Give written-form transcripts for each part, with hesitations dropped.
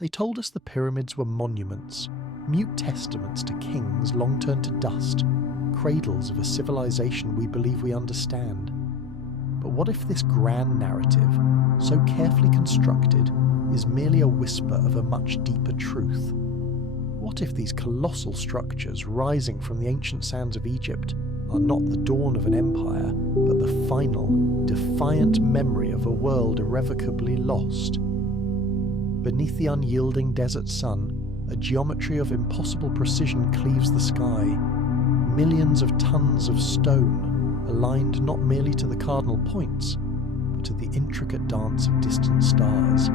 They told us the pyramids were monuments, mute testaments to kings long turned to dust, cradles of a civilization we believe we understand. But what if this grand narrative, so carefully constructed, is merely a whisper of a much deeper truth? What if these colossal structures rising from the ancient sands of Egypt are not the dawn of an empire, but the final, defiant memory of a world irrevocably lost? Beneath the unyielding desert sun, a geometry of impossible precision cleaves the sky. Millions of tons of stone, aligned not merely to the cardinal points, but to the intricate dance of distant stars,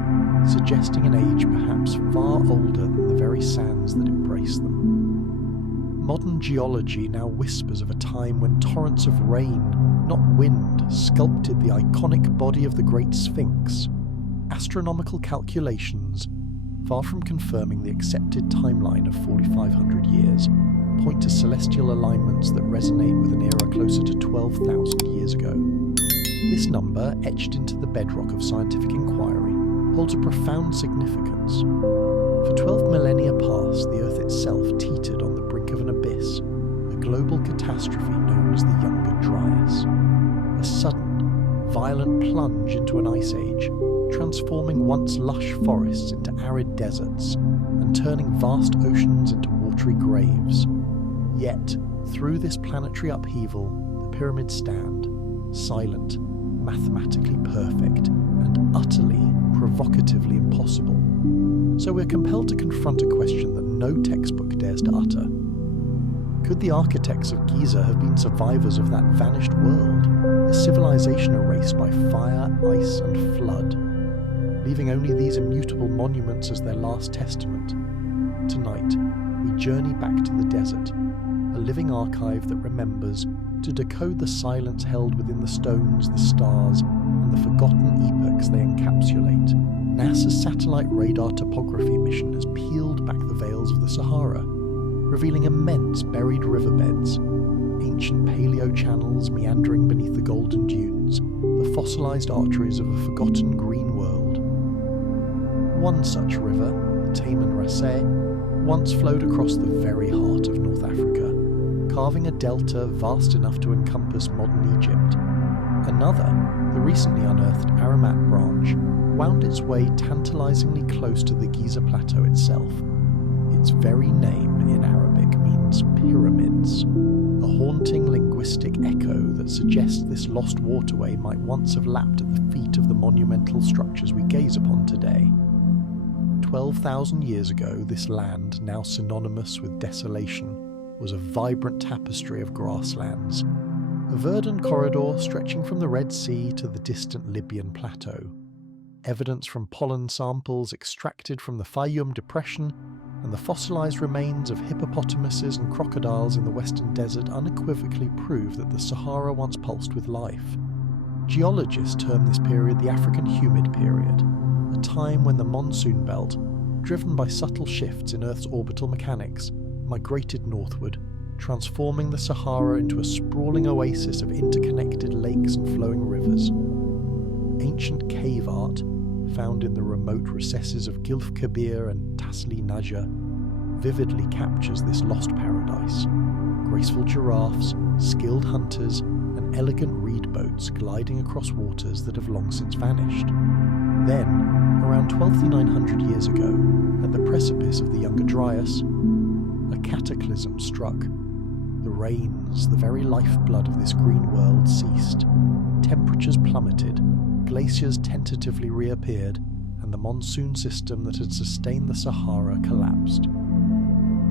suggesting an age perhaps far older than the very sands that embrace them. Modern geology now whispers of a time when torrents of rain, not wind, sculpted the iconic body of the Great Sphinx. Astronomical calculations, far from confirming the accepted timeline of 4,500 years, point to celestial alignments that resonate with an era closer to 12,000 years ago. This number, etched into the bedrock of scientific inquiry, holds a profound significance. For 12 millennia past, the Earth itself teetered on the brink of an abyss, a global catastrophe known as the Younger Dryas. A sudden, violent plunge into an ice age, transforming once lush forests into arid deserts, and turning vast oceans into watery graves. Yet, through this planetary upheaval, the pyramids stand, silent, mathematically perfect, and utterly, provocatively impossible. So we're compelled to confront a question that no textbook dares to utter. Could the architects of Giza have been survivors of that vanished world, a civilization erased by fire, ice, and flood, leaving only these immutable monuments as their last testament? Tonight, we journey back to the desert, a living archive that remembers, to decode the silence held within the stones, the stars, and the forgotten epochs they encapsulate. NASA's satellite radar topography mission has peeled back the veils of the Sahara, revealing immense buried riverbeds, ancient paleo-channels meandering beneath the golden dunes, the fossilized arteries of a forgotten green world. One such river, the Taman Rasay, once flowed across the very heart of North Africa, carving a delta vast enough to encompass modern Egypt. Another, the recently unearthed Aramat branch, wound its way tantalizingly close to the Giza Plateau itself. Its very name in Arabic means pyramids, a haunting linguistic echo that suggests this lost waterway might once have lapped at the feet of the monumental structures we gaze upon today. 12,000 years ago, this land, now synonymous with desolation, was a vibrant tapestry of grasslands, a verdant corridor stretching from the Red Sea to the distant Libyan plateau. Evidence from pollen samples extracted from the Fayum Depression and the fossilized remains of hippopotamuses and crocodiles in the western desert unequivocally prove that the Sahara once pulsed with life. Geologists term this period the African Humid Period, a time when the monsoon belt, driven by subtle shifts in Earth's orbital mechanics, migrated northward, transforming the Sahara into a sprawling oasis of interconnected lakes and flowing rivers. Ancient cave art, found in the remote recesses of Gilf Kabir and Tasli Naja, vividly captures this lost paradise. Graceful giraffes, skilled hunters, and elegant reed boats gliding across waters that have long since vanished. Then, around 12,900 years ago, at the precipice of the Younger Dryas, a cataclysm struck. The rains, the very lifeblood of this green world, ceased. Temperatures plummeted, glaciers tentatively reappeared, and the monsoon system that had sustained the Sahara collapsed.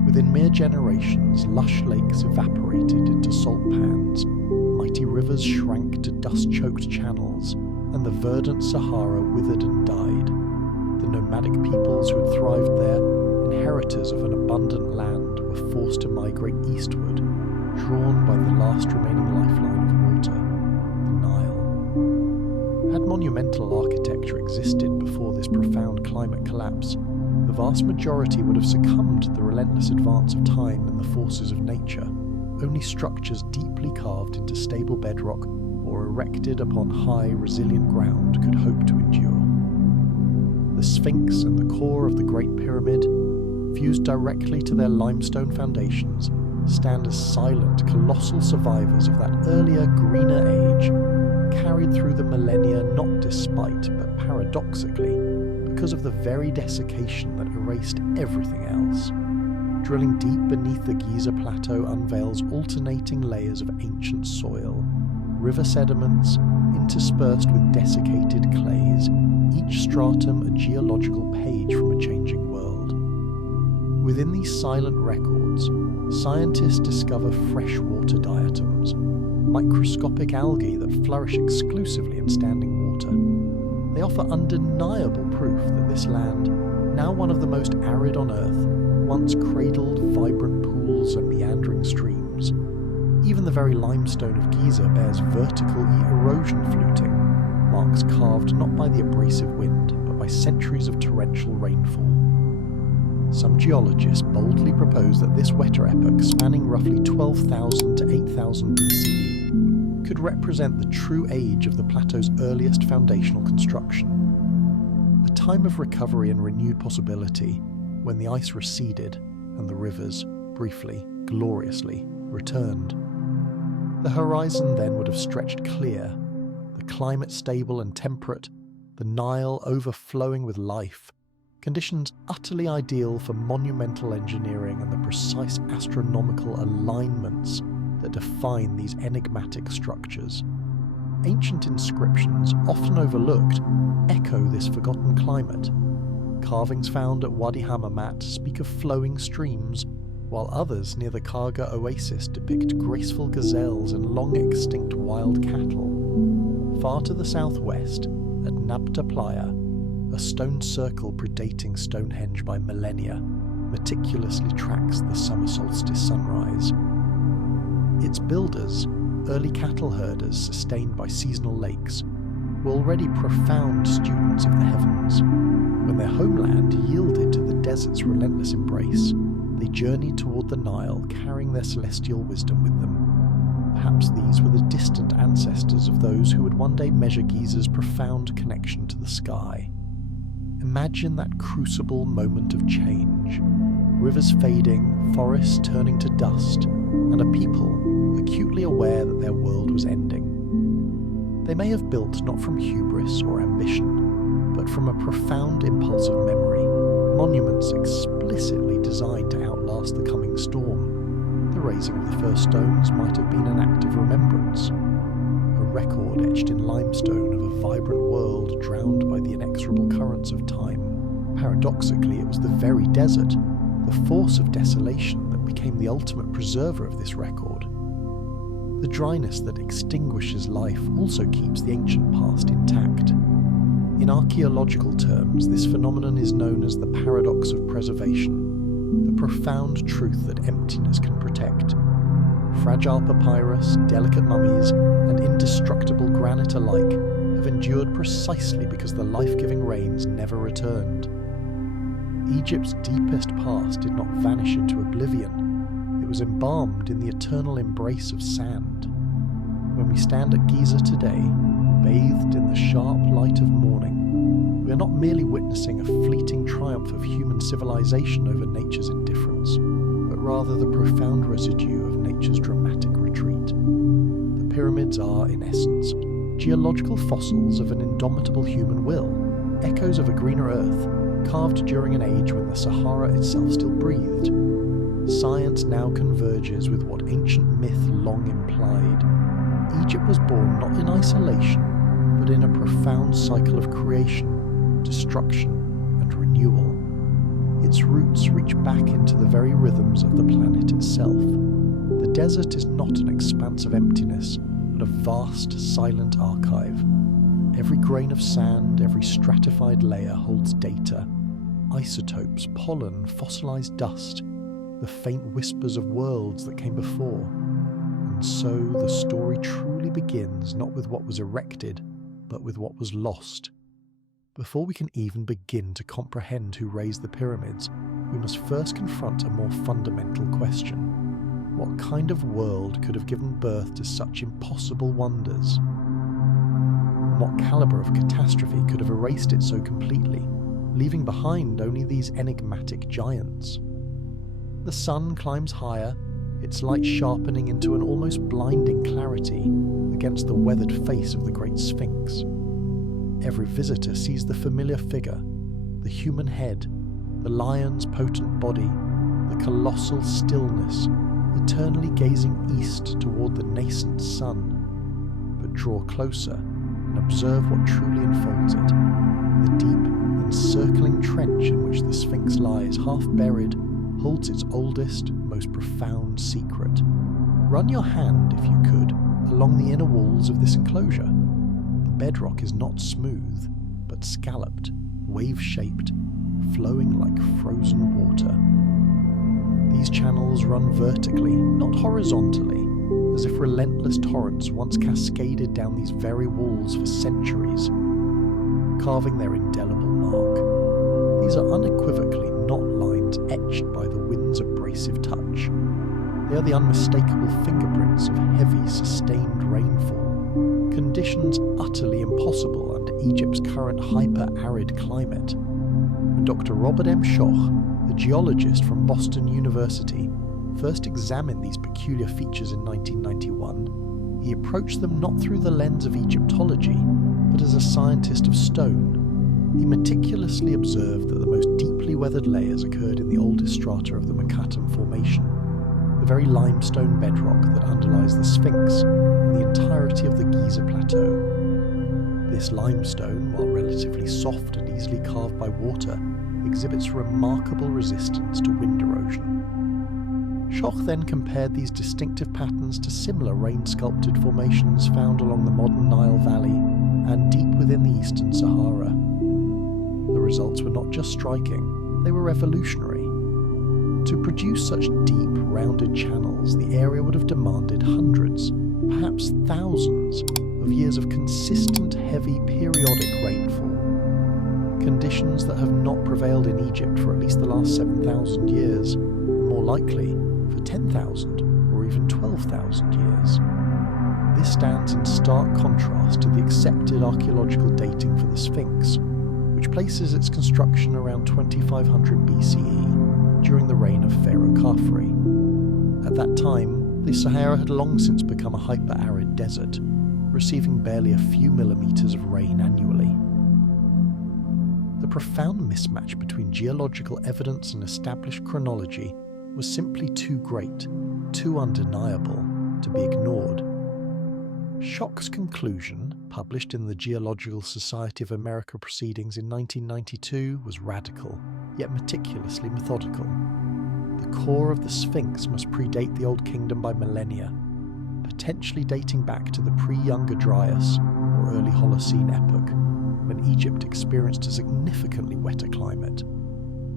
Within mere generations, lush lakes evaporated into salt pans, mighty rivers shrank to dust-choked channels, and the verdant Sahara withered and died. The nomadic peoples who had thrived there, inheritors of an abundant land, were forced to migrate eastward, drawn by the last remaining lifeline of water, the Nile. Had monumental architecture existed before this profound climate collapse, the vast majority would have succumbed to the relentless advance of time and the forces of nature. Only structures deeply carved into stable bedrock or erected upon high, resilient ground could hope to endure. The Sphinx and the core of the Great Pyramid, fused directly to their limestone foundations, stand as silent, colossal survivors of that earlier, greener age, carried through the millennia not despite, but paradoxically, because of the very desiccation that erased everything else. Drilling deep beneath the Giza plateau unveils alternating layers of ancient soil, river sediments interspersed with desiccated clays, each stratum a geological page from a changing world. Within these silent records, scientists discover freshwater diatoms, microscopic algae that flourish exclusively in standing water. They offer undeniable proof that this land, now one of the most arid on Earth, once cradled vibrant pools and meandering streams. Even the very limestone of Giza bears vertical erosion fluting, marks carved not by the abrasive wind, but by centuries of torrential rainfall. Some geologists boldly propose that this wetter epoch, spanning roughly 12,000 to 8,000 BCE, could represent the true age of the plateau's earliest foundational construction. A time of recovery and renewed possibility, when the ice receded and the rivers, briefly, gloriously, returned. The horizon then would have stretched clear, the climate stable and temperate, the Nile overflowing with life, conditions utterly ideal for monumental engineering and the precise astronomical alignments that define these enigmatic structures. Ancient inscriptions, often overlooked, echo this forgotten climate. Carvings found at Wadi Hammamat speak of flowing streams, while others near the Karga oasis depict graceful gazelles and long-extinct wild cattle. Far to the southwest, at Nabta Playa, a stone circle predating Stonehenge by millennia, meticulously tracks the summer solstice sunrise. Its builders, early cattle herders sustained by seasonal lakes, were already profound students of the heavens. When their homeland yielded to the desert's relentless embrace, they journeyed toward the Nile, carrying their celestial wisdom with them. Perhaps these were the distant ancestors of those who would one day measure Giza's profound connection to the sky. Imagine that crucible moment of change. Rivers fading, forests turning to dust, and a people acutely aware that their world was ending. They may have built not from hubris or ambition, but from a profound impulse of memory, monuments explicitly designed to outlast the coming storm. The raising of the first stones might have been an act of remembrance, a record etched in limestone of a vibrant world drowned by the inexorable currents of time. Paradoxically, it was the very desert, the force of desolation, that became the ultimate preserver of this record. The dryness that extinguishes life also keeps the ancient past intact. In archaeological terms, this phenomenon is known as the paradox of preservation, the profound truth that emptiness can protect. Fragile papyrus, delicate mummies, and indestructible granite alike have endured precisely because the life-giving rains never returned. Egypt's deepest past did not vanish into oblivion. It was embalmed in the eternal embrace of sand. When we stand at Giza today, bathed in the sharp light of morning, we are not merely witnessing a fleeting triumph of human civilization over nature's indifference, but rather the profound residue of nature's dramatic retreat. The pyramids are, in essence, geological fossils of an indomitable human will, echoes of a greener earth, carved during an age when the Sahara itself still breathed. Science now converges with what ancient myth long implied. Egypt was born not in isolation, but in a profound cycle of creation, destruction, and renewal. Its roots reach back into the very rhythms of the planet itself. The desert is not an expanse of emptiness, but a vast, silent archive. Every grain of sand, every stratified layer holds data, isotopes, pollen, fossilized dust, the faint whispers of worlds that came before. And so the story truly begins not with what was erected, but with what was lost. Before we can even begin to comprehend who raised the pyramids, we must first confront a more fundamental question. What kind of world could have given birth to such impossible wonders? And what caliber of catastrophe could have erased it so completely, leaving behind only these enigmatic giants. The sun climbs higher, its light sharpening into an almost blinding clarity against the weathered face of the Great Sphinx. Every visitor sees the familiar figure, the human head, the lion's potent body, the colossal stillness, eternally gazing east toward the nascent sun. But draw closer and observe what truly unfolds it. The deep, encircling trench in which the Sphinx lies, half buried, holds its oldest, most profound secret. Run your hand, if you could, along the inner walls of this enclosure. The bedrock is not smooth, but scalloped, wave-shaped, flowing like frozen water. These channels run vertically, not horizontally, as if relentless torrents once cascaded down these very walls for centuries, carving their indelible mark. These are unequivocally not lines etched by the wind's abrasive touch. They are the unmistakable fingerprints of heavy, sustained rainfall, conditions utterly impossible under Egypt's current hyper-arid climate. When Dr. Robert M. Schoch, a geologist from Boston University, first examined these peculiar features in 1991, he approached them not through the lens of Egyptology, but as a scientist of stone. He meticulously observed that the most deeply weathered layers occurred in the oldest strata of the Makatam Formation, the very limestone bedrock that underlies the Sphinx and the entirety of the Giza Plateau. This limestone, while relatively soft and easily carved by water, exhibits remarkable resistance to wind erosion. Schoch then compared these distinctive patterns to similar rain-sculpted formations found along the modern Nile Valley and deep within the eastern Sahara. The results were not just striking, they were revolutionary. To produce such deep, rounded channels, the area would have demanded hundreds, perhaps thousands, of years of consistent, heavy, periodic rainfall. Conditions that have not prevailed in Egypt for at least the last 7,000 years, and more likely, for 10,000 or even 12,000 years. This stands in stark contrast to the accepted archaeological dating for the Sphinx, which places its construction around 2500 BCE, during the reign of Pharaoh Khafre. At that time, the Sahara had long since become a hyper-arid desert, receiving barely a few millimeters of rain annually. The profound mismatch between geological evidence and established chronology was simply too great, too undeniable, to be ignored. Schoch's conclusion, published in the Geological Society of America Proceedings in 1992, was radical, yet meticulously methodical. The core of the Sphinx must predate the Old Kingdom by millennia, potentially dating back to the pre-Younger Dryas or early Holocene epoch, when Egypt experienced a significantly wetter climate.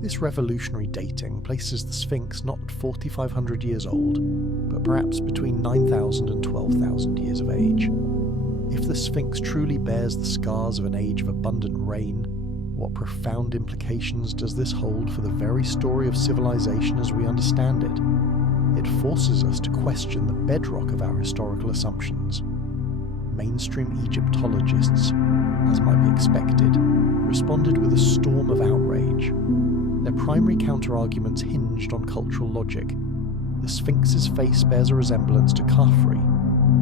This revolutionary dating places the Sphinx not 4,500 years old, but perhaps between 9,000 and 12,000 years of age. If the Sphinx truly bears the scars of an age of abundant rain, what profound implications does this hold for the very story of civilization as we understand it? It forces us to question the bedrock of our historical assumptions. Mainstream Egyptologists, as might be expected, responded with a storm of outrage. Their primary counter-arguments hinged on cultural logic. The Sphinx's face bears a resemblance to Khafre.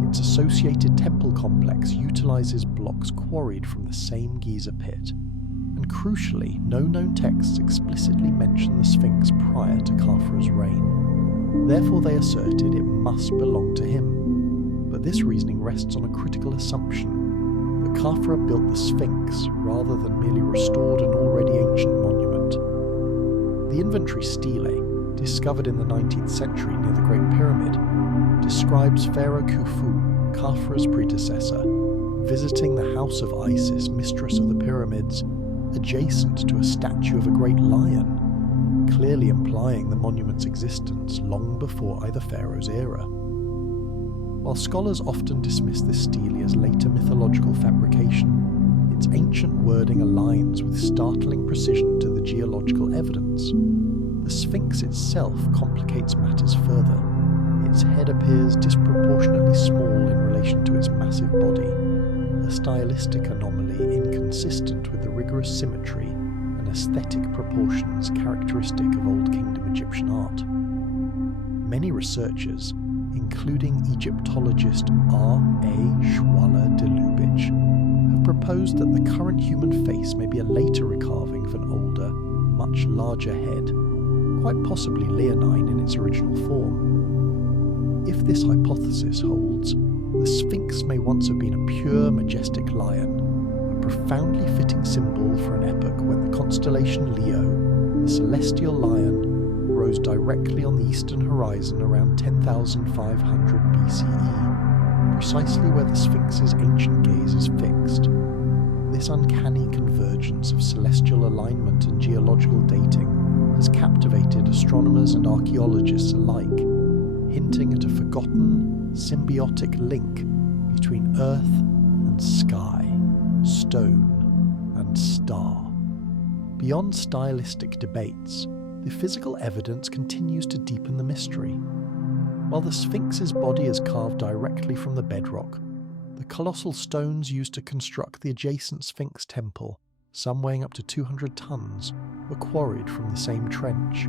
Its associated temple complex utilizes blocks quarried from the same Giza pit. And crucially, no known texts explicitly mention the Sphinx prior to Khafre's reign. Therefore, they asserted it must belong to him. But this reasoning rests on a critical assumption, that Khafre built the Sphinx rather than merely restored an already ancient monument. The inventory stele, discovered in the 19th century near the Great Pyramid, describes Pharaoh Khufu, Khafre's predecessor, visiting the house of Isis, mistress of the pyramids, adjacent to a statue of a great lion, clearly implying the monument's existence long before either pharaoh's era. While scholars often dismiss this stele as later mythological fabrication, its ancient wording aligns with startling precision to the geological evidence. The Sphinx itself complicates matters further. Its head appears disproportionately small in relation to its massive body, a stylistic anomaly inconsistent with the rigorous symmetry and aesthetic proportions characteristic of Old Kingdom Egyptian art. Many researchers, including Egyptologist R.A. Schwaller de Lubitsch, have proposed that the current human face may be a later recarving of an older, much larger head, quite possibly leonine in its original form. If this hypothesis holds, the Sphinx may once have been a pure, majestic lion, a profoundly fitting symbol for an epoch when the constellation Leo, the celestial lion, rose directly on the eastern horizon around 10,500 BCE, precisely where the Sphinx's ancient gaze is fixed. This uncanny convergence of celestial alignment and geological dating has captivated astronomers and archaeologists alike, hinting at a forgotten, symbiotic link between Earth and sky, stone and star. Beyond stylistic debates, the physical evidence continues to deepen the mystery. While the Sphinx's body is carved directly from the bedrock, the colossal stones used to construct the adjacent Sphinx temple, some weighing up to 200 tons, were quarried from the same trench.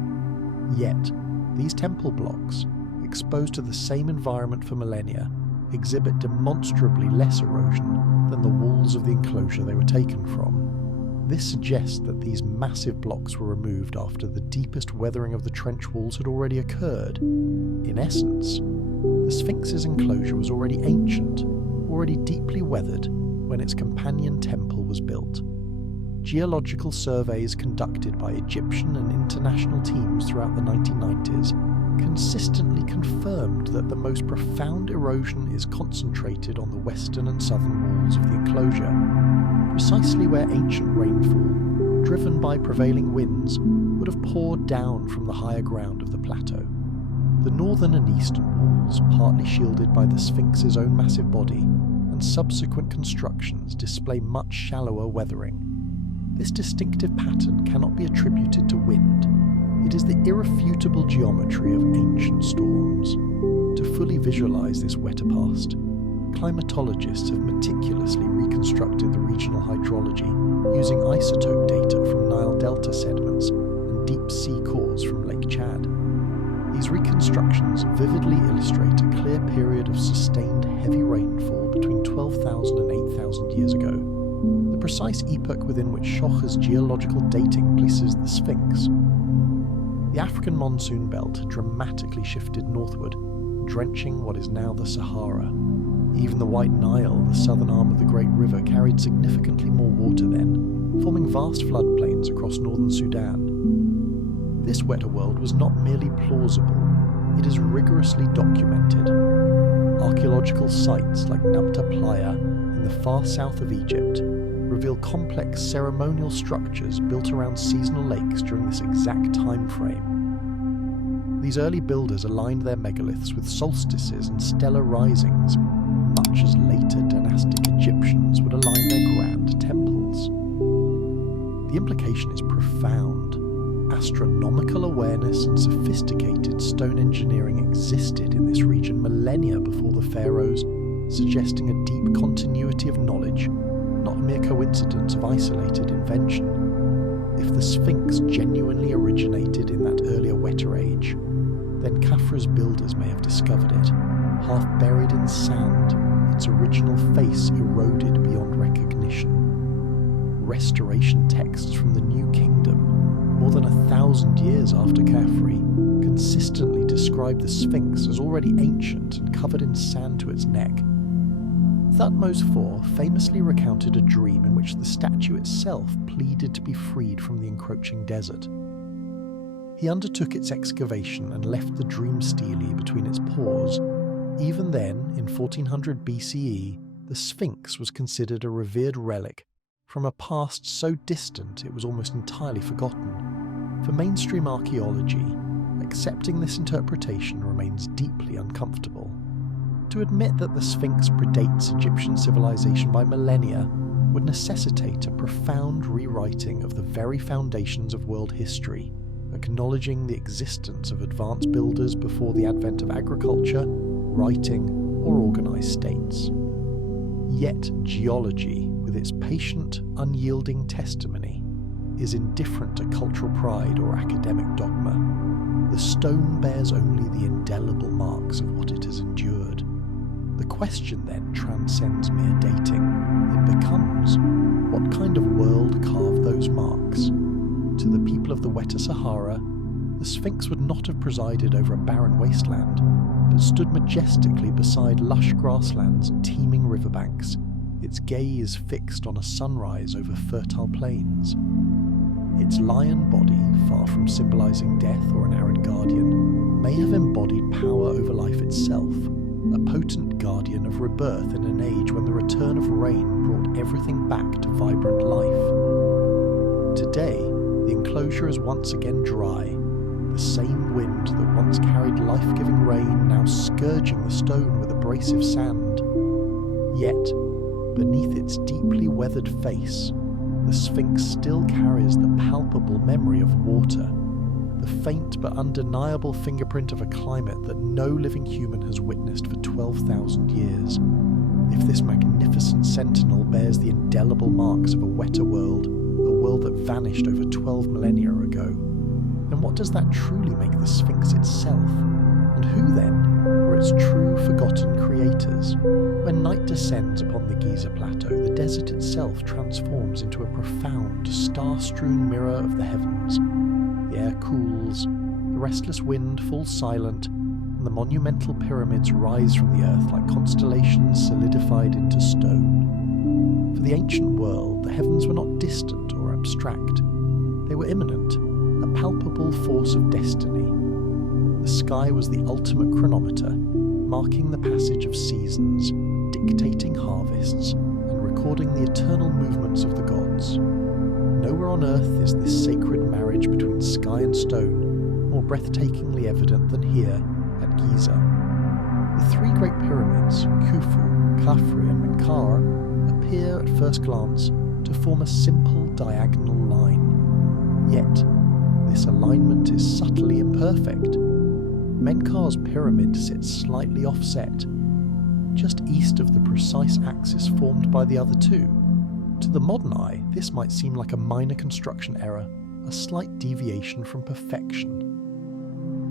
Yet, these temple blocks, exposed to the same environment for millennia, exhibit demonstrably less erosion than the walls of the enclosure they were taken from. This suggests that these massive blocks were removed after the deepest weathering of the trench walls had already occurred. In essence, the Sphinx's enclosure was already ancient, already deeply weathered when its companion temple was built. Geological surveys conducted by Egyptian and international teams throughout the 1990s consistently confirmed that the most profound erosion is concentrated on the western and southern walls of the enclosure, precisely where ancient rainfall, driven by prevailing winds, would have poured down from the higher ground of the plateau. The northern and eastern walls, partly shielded by the Sphinx's own massive body, and subsequent constructions display much shallower weathering. This distinctive pattern cannot be attributed to wind. It is the irrefutable geometry of ancient storms. To fully visualize this wetter past, climatologists have meticulously reconstructed the regional hydrology using isotope data from Nile Delta sediments and deep sea cores from Lake Chad. These reconstructions vividly illustrate a clear period of sustained heavy rainfall between 12,000 and 8,000 years ago, the precise epoch within which Schocher's geological dating places the Sphinx. The African monsoon belt had dramatically shifted northward, drenching what is now the Sahara. Even the White Nile, the southern arm of the Great River, carried significantly more water then, forming vast floodplains across northern Sudan. This wetter world was not merely plausible, it is rigorously documented. Archaeological sites like Nabta Playa in the far south of Egypt reveal complex ceremonial structures built around seasonal lakes during this exact time frame. These early builders aligned their megaliths with solstices and stellar risings, much as later dynastic Egyptians would align their grand temples. The implication is profound. Astronomical awareness and sophisticated stone engineering existed in this region millennia before the pharaohs, suggesting a deep continuity of knowledge, not a mere coincidence of isolated invention. If the Sphinx genuinely originated in that earlier wetter age, then Khafra's builders may have discovered it, half buried in sand, its original face eroded beyond recognition. Restoration texts from the New Kingdom, more than 1,000 years after Khafre, consistently describe the Sphinx as already ancient and covered in sand to its neck. Thutmose IV famously recounted a dream in which the statue itself pleaded to be freed from the encroaching desert. He undertook its excavation and left the dream stele between its paws. Even then, in 1400 BCE, the Sphinx was considered a revered relic from a past so distant it was almost entirely forgotten. For mainstream archaeology, accepting this interpretation remains deeply uncomfortable. To admit that the Sphinx predates Egyptian civilization by millennia would necessitate a profound rewriting of the very foundations of world history, acknowledging the existence of advanced builders before the advent of agriculture, writing, or organized states. Yet geology, with its patient, unyielding testimony, is indifferent to cultural pride or academic dogma. The stone bears only the indelible marks of what it has endured. The question then transcends mere dating. It becomes, what kind of world carved those marks? To the people of the wetter Sahara, the Sphinx would not have presided over a barren wasteland, but stood majestically beside lush grasslands and teeming riverbanks, its gaze fixed on a sunrise over fertile plains. Its lion body, far from symbolizing death or an arid guardian, may have embodied power over life itself, a potent guardian of rebirth in an age when the return of rain brought everything back to vibrant life. Today, the enclosure is once again dry, the same wind that once carried life-giving rain now scourging the stone with abrasive sand. Yet, beneath its deeply weathered face, the Sphinx still carries the palpable memory of water, the faint but undeniable fingerprint of a climate that no living human has witnessed for 12,000 years. If this magnificent sentinel bears the indelible marks of a wetter world, a world that vanished over 12 millennia ago, then what does that truly make the Sphinx itself? And who then are its true forgotten creators? When night descends upon the Giza plateau, the desert itself transforms into a profound, star-strewn mirror of the heavens. The air cools, the restless wind falls silent, and the monumental pyramids rise from the earth like constellations solidified into stone. For the ancient world, the heavens were not distant or abstract. They were imminent, a palpable force of destiny. The sky was the ultimate chronometer, marking the passage of seasons, dictating harvests, and recording the eternal movements of the gods. Nowhere on earth is this sacred marriage between sky and stone more breathtakingly evident than here at Giza. The three Great Pyramids, Khufu, Khafre, and Menkaure, appear at first glance to form a simple diagonal line. Yet, this alignment is subtly imperfect. Menkaure's pyramid sits slightly offset, just east of the precise axis formed by the other two. To the modern eye, this might seem like a minor construction error, a slight deviation from perfection.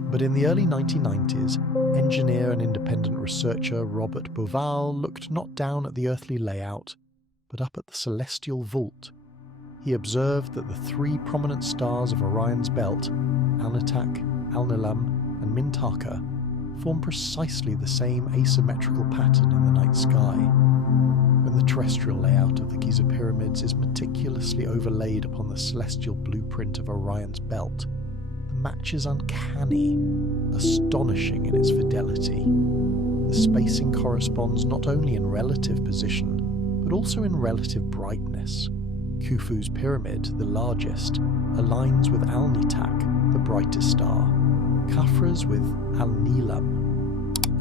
But in the early 1990s, engineer and independent researcher Robert Bauval looked not down at the earthly layout, but up at the celestial vault. He observed that the three prominent stars of Orion's belt, Alnitak, Alnilam, and Mintaka, form precisely the same asymmetrical pattern in the night sky. When the terrestrial layout of the Giza pyramids is meticulously overlaid upon the celestial blueprint of Orion's belt, the match is uncanny, astonishing in its fidelity. The spacing corresponds not only in relative position, but also in relative brightness. Khufu's pyramid, the largest, aligns with Alnitak, the brightest star, Khafre's with Alnilam,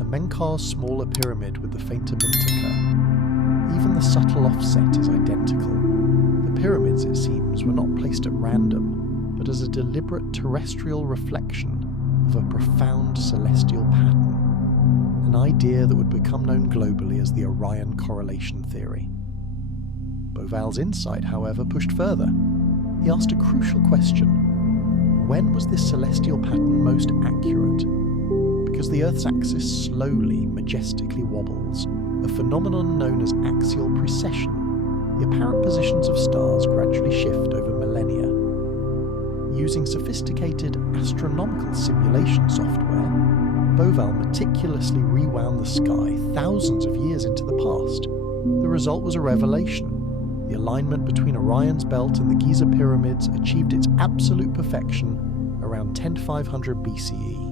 and Menkaure's smaller pyramid with the fainter Mintaka. Even the subtle offset is identical. The pyramids, it seems, were not placed at random, but as a deliberate terrestrial reflection of a profound celestial pattern, an idea that would become known globally as the Orion correlation theory. Bauval's insight, however, pushed further. He asked a crucial question. When was this celestial pattern most accurate? Because the Earth's axis slowly, majestically wobbles, a phenomenon known as axial precession, the apparent positions of stars gradually shift over millennia. Using sophisticated astronomical simulation software, Bauval meticulously rewound the sky thousands of years into the past. The result was a revelation. The alignment between Orion's belt and the Giza pyramids achieved its absolute perfection around 10,500 BCE.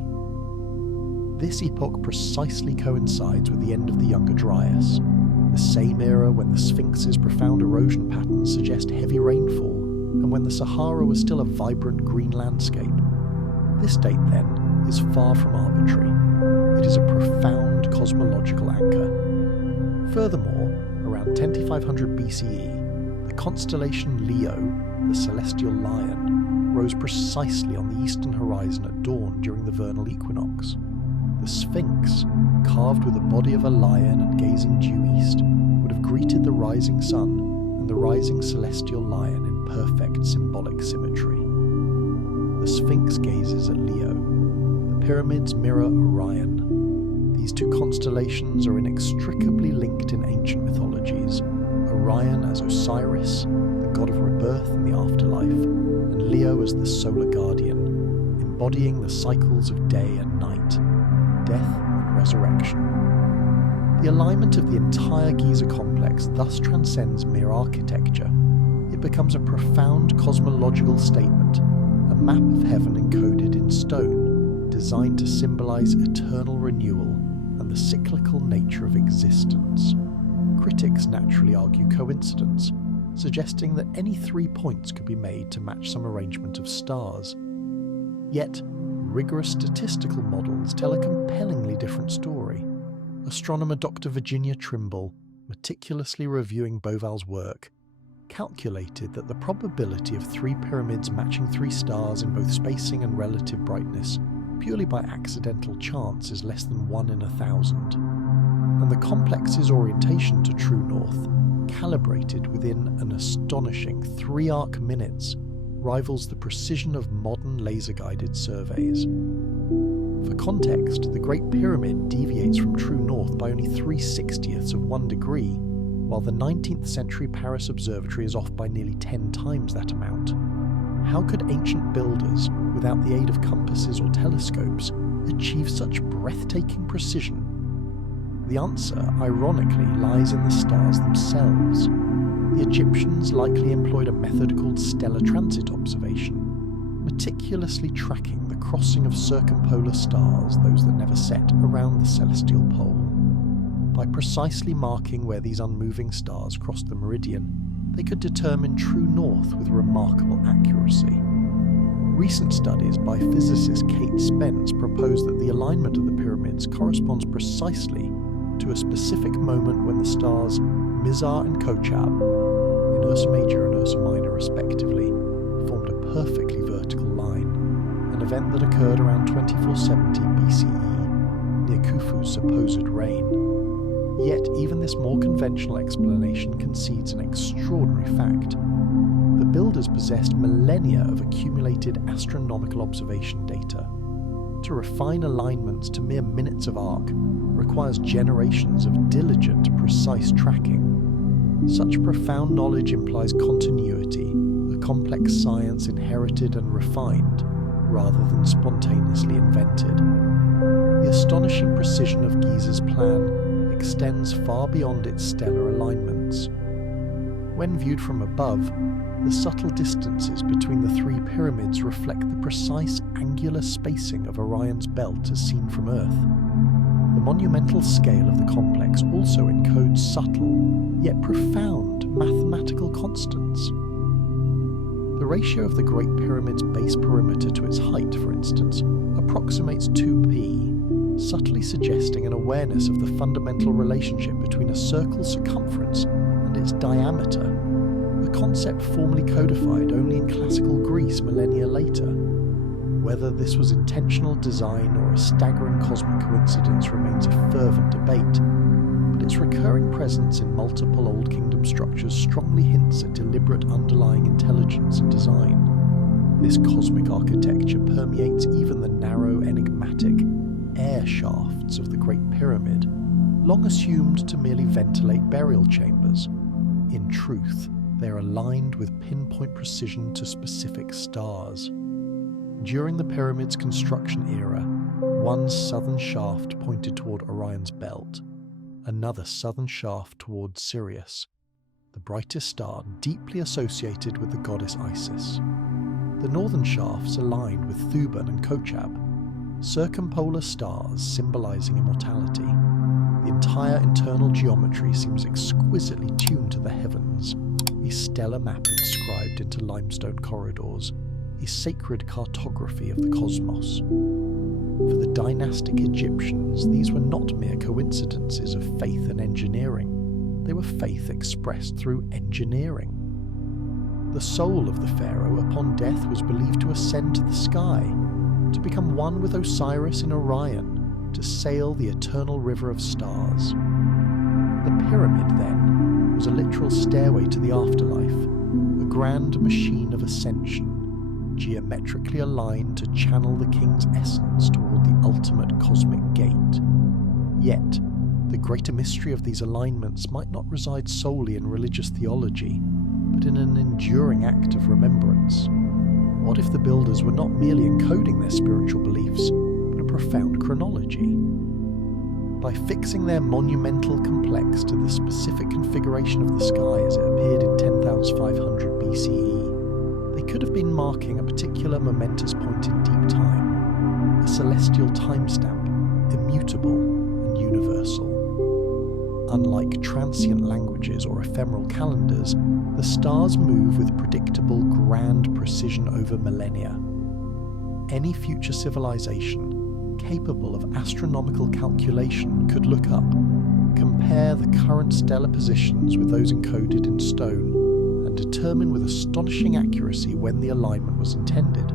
This epoch precisely coincides with the end of the Younger Dryas, the same era when the Sphinx's profound erosion patterns suggest heavy rainfall, and when the Sahara was still a vibrant green landscape. This date, then, is far from arbitrary. It is a profound cosmological anchor. Furthermore, around 10,500 BCE, the constellation Leo, the celestial lion, rose precisely on the eastern horizon at dawn during the vernal equinox. The Sphinx, carved with the body of a lion and gazing due east, would have greeted the rising sun and the rising celestial lion in perfect symbolic symmetry. The Sphinx gazes at Leo. The pyramids mirror Orion. These two constellations are inextricably linked in ancient mythologies. Orion as Osiris, the god of rebirth and the afterlife, and Leo as the solar guardian, embodying the cycles of day and night, death and resurrection. The alignment of the entire Giza complex thus transcends mere architecture. It becomes a profound cosmological statement, a map of heaven encoded in stone, designed to symbolize eternal renewal and the cyclical nature of existence. Critics naturally argue coincidence, suggesting that any 3 points could be made to match some arrangement of stars. Yet, rigorous statistical models tell a compellingly different story. Astronomer Dr. Virginia Trimble, meticulously reviewing Bauval's work, calculated that the probability of 3 pyramids matching 3 stars in both spacing and relative brightness purely by accidental chance is less than 1 in 1,000. And the complex's orientation to true north, calibrated within an astonishing 3 arc minutes, rivals the precision of modern laser-guided surveys. For context, the Great Pyramid deviates from true north by only 3/60ths of 1 degree, while the 19th century Paris Observatory is off by nearly 10 times that amount. How could ancient builders, without the aid of compasses or telescopes, achieve such breathtaking precision? The answer, ironically, lies in the stars themselves. The Egyptians likely employed a method called stellar transit observation, meticulously tracking the crossing of circumpolar stars, those that never set, around the celestial pole. By precisely marking where these unmoving stars crossed the meridian, they could determine true north with remarkable accuracy. Recent studies by physicist Kate Spence propose that the alignment of the pyramids corresponds precisely to a specific moment when the stars Mizar and Kochab, in Ursa Major and Ursa Minor respectively, formed a perfectly vertical line, an event that occurred around 2470 BCE, near Khufu's supposed reign. Yet even this more conventional explanation concedes an extraordinary fact. The builders possessed millennia of accumulated astronomical observation data. To refine alignments to mere minutes of arc requires generations of diligent, precise tracking. Such profound knowledge implies continuity, a complex science inherited and refined, rather than spontaneously invented. The astonishing precision of Giza's plan extends far beyond its stellar alignments. When viewed from above, the subtle distances between the 3 pyramids reflect the precise angular spacing of Orion's belt as seen from Earth. The monumental scale of the complex also encodes subtle, yet profound, mathematical constants. The ratio of the Great Pyramid's base perimeter to its height, for instance, approximates 2p, subtly suggesting an awareness of the fundamental relationship between a circle's circumference and its diameter, a concept formally codified only in classical Greece millennia later. Whether this was intentional design or a staggering cosmic coincidence remains a fervent debate, but its recurring presence in multiple Old Kingdom structures strongly hints at deliberate underlying intelligence and design. This cosmic architecture permeates even the narrow, enigmatic air shafts of the Great Pyramid, long assumed to merely ventilate burial chambers. In truth, they are aligned with pinpoint precision to specific stars. During the pyramid's construction era, one southern shaft pointed toward Orion's belt, another southern shaft toward Sirius, the brightest star deeply associated with the goddess Isis. The northern shafts aligned with Thuban and Kochab, circumpolar stars symbolizing immortality. The entire internal geometry seems exquisitely tuned to the heavens, a stellar map inscribed into limestone corridors, a sacred cartography of the cosmos. For the dynastic Egyptians, these were not mere coincidences of faith and engineering. They were faith expressed through engineering. The soul of the pharaoh upon death was believed to ascend to the sky, to become one with Osiris in Orion, to sail the eternal river of stars. The pyramid, then, was a literal stairway to the afterlife, a grand machine of ascension, geometrically aligned to channel the king's essence toward the ultimate cosmic gate. Yet, the greater mystery of these alignments might not reside solely in religious theology, but in an enduring act of remembrance. What if the builders were not merely encoding their spiritual beliefs, but a profound chronology? By fixing their monumental complex to the specific configuration of the sky as it appeared in 10,500 BCE, they could have been marking a particular momentous point in deep time, a celestial timestamp, immutable and universal. Unlike transient languages or ephemeral calendars, the stars move with predictable, grand precision over millennia. Any future civilization capable of astronomical calculation could look up, compare the current stellar positions with those encoded in stone, and determine with astonishing accuracy when the alignment was intended.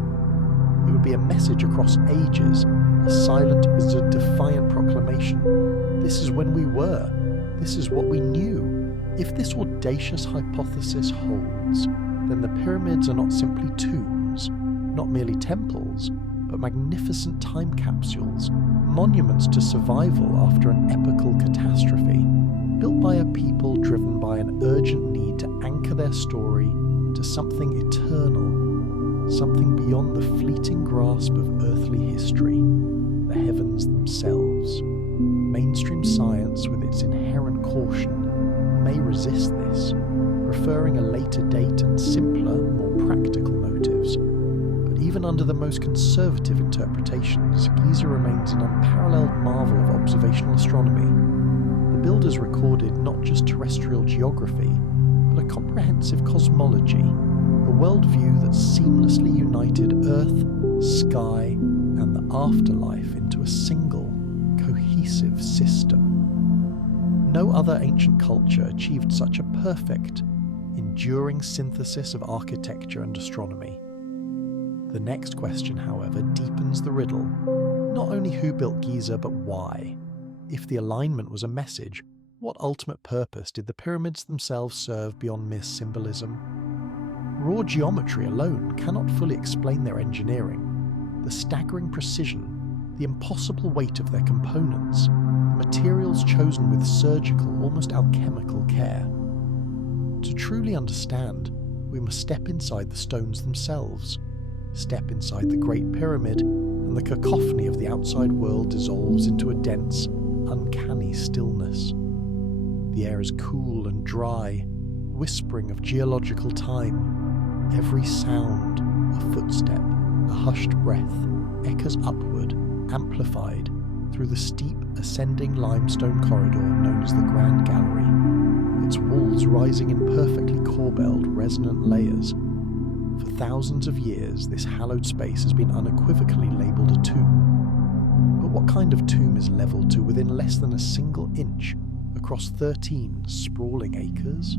It would be a message across ages, a silent but defiant proclamation. This is when we were. This is what we knew. If this audacious hypothesis holds, then the pyramids are not simply tombs, not merely temples, but magnificent time capsules, monuments to survival after an epical catastrophe, built by a people driven by an urgent need to anchor their story to something eternal, something beyond the fleeting grasp of earthly history, the heavens themselves. Mainstream science, with its inherent caution, may resist this, preferring a later date and simpler, more practical motives. But even under the most conservative interpretations, Giza remains an unparalleled marvel of observational astronomy. The builders recorded not just terrestrial geography, but a comprehensive cosmology, a worldview that seamlessly united Earth, sky, and the afterlife into a single, cohesive system. No other ancient culture achieved such a perfect, enduring synthesis of architecture and astronomy. The next question, however, deepens the riddle. Not only who built Giza, but why? If the alignment was a message, what ultimate purpose did the pyramids themselves serve beyond mere symbolism? Raw geometry alone cannot fully explain their engineering. The staggering precision, the impossible weight of their components, the materials chosen with surgical, almost alchemical care. To truly understand, we must step inside the stones themselves, step inside the Great Pyramid, and the cacophony of the outside world dissolves into a dense, uncanny stillness. The air is cool and dry, whispering of geological time. Every sound, a footstep, a hushed breath, echoes upward, amplified, through the steep, ascending limestone corridor known as the Grand Gallery, its walls rising in perfectly corbelled, resonant layers. For thousands of years, this hallowed space has been unequivocally labelled a tomb. But what kind of tomb is levelled to within less than a single inch, across 13 sprawling acres?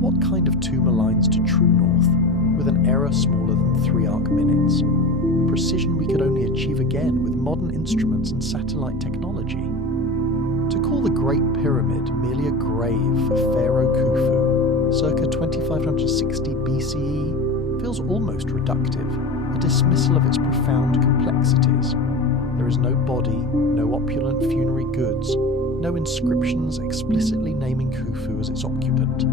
What kind of tomb aligns to true north, with an error smaller than 3 arc minutes? A precision we could only achieve again with modern instruments and satellite technology. To call the Great Pyramid merely a grave for Pharaoh Khufu, circa 2560 BCE, feels almost reductive, a dismissal of its profound complexities. There is no body, no opulent funerary goods, no inscriptions explicitly naming Khufu as its occupant.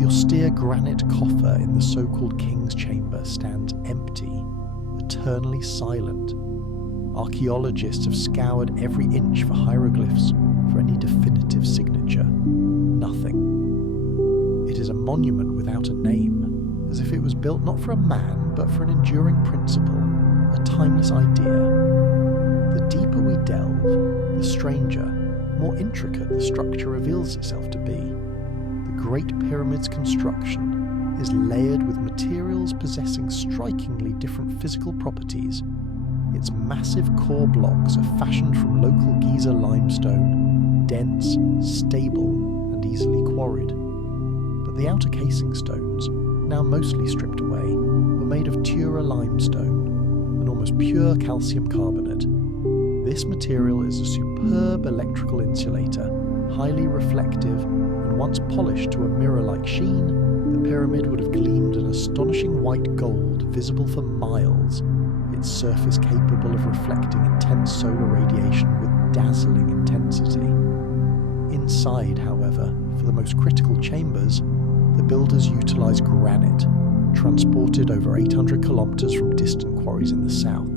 The austere granite coffer in the so-called King's Chamber stands empty, eternally silent. Archaeologists have scoured every inch for hieroglyphs, for any definitive signature. Nothing. It is a monument without a name, as if it was built not for a man, but for an enduring principle, a timeless idea. The deeper we delve, the stranger, more intricate the structure reveals itself to be. The Great Pyramid's construction is layered with materials possessing strikingly different physical properties. Its massive core blocks are fashioned from local Giza limestone, dense, stable, and easily quarried. But the outer casing stones, now mostly stripped away, were made of Tura limestone, an almost pure calcium carbonate. This material is a superb electrical insulator, highly reflective, and once polished to a mirror-like sheen, the pyramid would have gleamed an astonishing white gold visible for miles, its surface capable of reflecting intense solar radiation with dazzling intensity. Inside, however, for the most critical chambers, the builders utilised granite, transported over 800 kilometres from distant quarries in the south.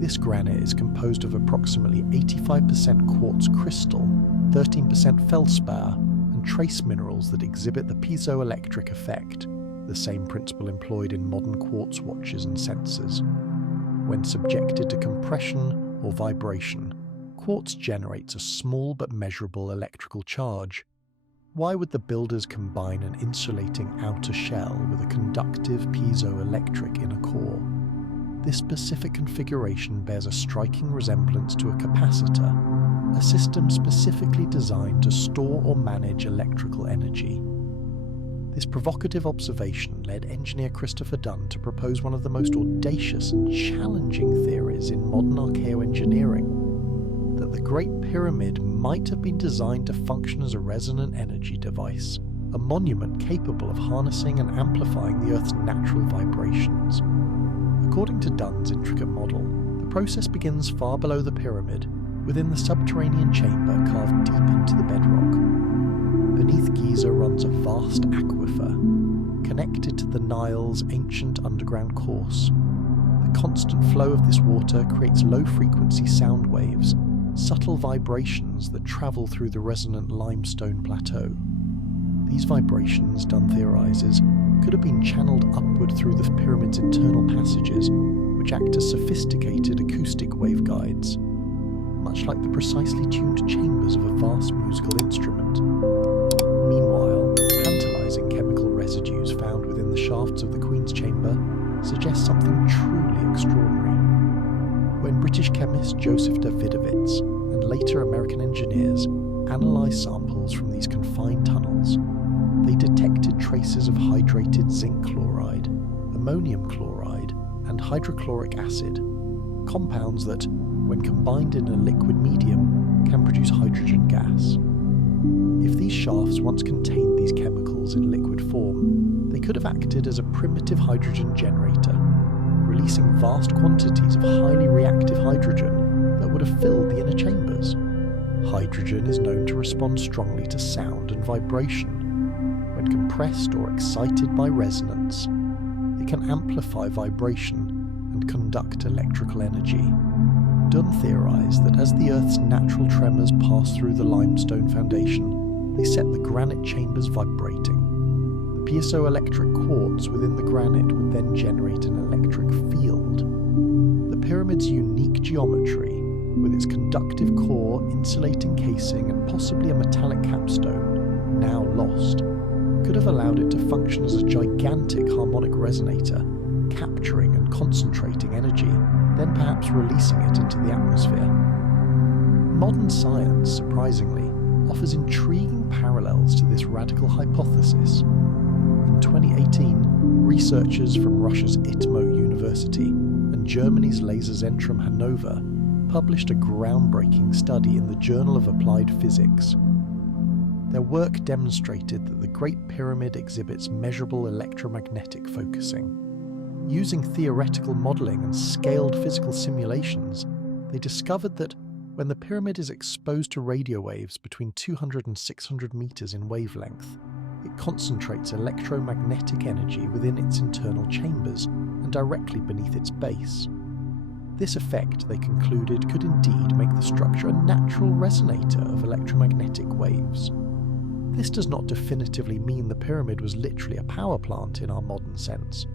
This granite is composed of approximately 85% quartz crystal, 13% feldspar, and trace minerals that exhibit the piezoelectric effect, the same principle employed in modern quartz watches and sensors. When subjected to compression or vibration, quartz generates a small but measurable electrical charge. Why would the builders combine an insulating outer shell with a conductive piezoelectric inner core? This specific configuration bears a striking resemblance to a capacitor, a system specifically designed to store or manage electrical energy. This provocative observation led engineer Christopher Dunn to propose one of the most audacious and challenging theories in modern archaeoengineering, that the Great Pyramid might have been designed to function as a resonant energy device, a monument capable of harnessing and amplifying the Earth's natural vibrations. According to Dunn's intricate model, the process begins far below the pyramid, within the subterranean chamber carved deep into the bedrock. Beneath Giza runs a vast aquifer, connected to the Nile's ancient underground course. The constant flow of this water creates low-frequency sound waves, subtle vibrations that travel through the resonant limestone plateau. These vibrations, Dunn theorizes, could have been channeled upward through the pyramid's internal passages, which act as sophisticated acoustic waveguides, much like the precisely tuned chambers of a vast musical instrument. Meanwhile, tantalizing chemical residues found within the shafts of the Queen's Chamber suggest something truly extraordinary. When British chemist Joseph Davidovits and later American engineers analysed samples from these confined tunnels, they detected traces of hydrated zinc chloride, ammonium chloride, and hydrochloric acid, compounds that, when combined in a liquid medium, can produce hydrogen gas. If these shafts once contained these chemicals in liquid form, they could have acted as a primitive hydrogen generator, releasing vast quantities of highly reactive hydrogen that would have filled the inner chambers. Hydrogen is known to respond strongly to sound and vibration. When compressed or excited by resonance, it can amplify vibration and conduct electrical energy. Dunn theorized that as the Earth's natural tremors pass through the limestone foundation, they set the granite chambers vibrating. The piezoelectric quartz within the granite would then generate an electric field. The pyramid's unique geometry, with its conductive core, insulating casing, and possibly a metallic capstone, now lost, could have allowed it to function as a gigantic harmonic resonator, capturing and concentrating energy, then perhaps releasing it into the atmosphere. Modern science, surprisingly, offers intriguing parallels to this radical hypothesis. In 2018, researchers from Russia's ITMO University and Germany's Laserzentrum Hannover published a groundbreaking study in the Journal of Applied Physics. Their work demonstrated that the Great Pyramid exhibits measurable electromagnetic focusing. Using theoretical modelling and scaled physical simulations, they discovered that when the pyramid is exposed to radio waves between 200 and 600 metres in wavelength, it concentrates electromagnetic energy within its internal chambers and directly beneath its base. This effect, they concluded, could indeed make the structure a natural resonator of electromagnetic waves. This does not definitively mean the pyramid was literally a power plant in our modern sense,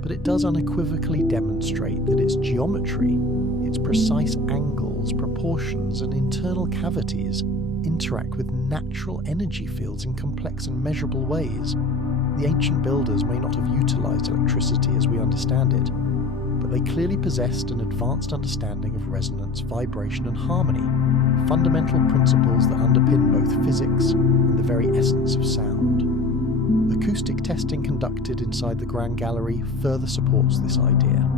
but it does unequivocally demonstrate that its geometry, its precise angles, proportions, and internal cavities interact with natural energy fields in complex and measurable ways. The ancient builders may not have utilised electricity as we understand it, but they clearly possessed an advanced understanding of resonance, vibration, and harmony, fundamental principles that underpin both physics and the very essence of sound. Acoustic testing conducted inside the Grand Gallery further supports this idea.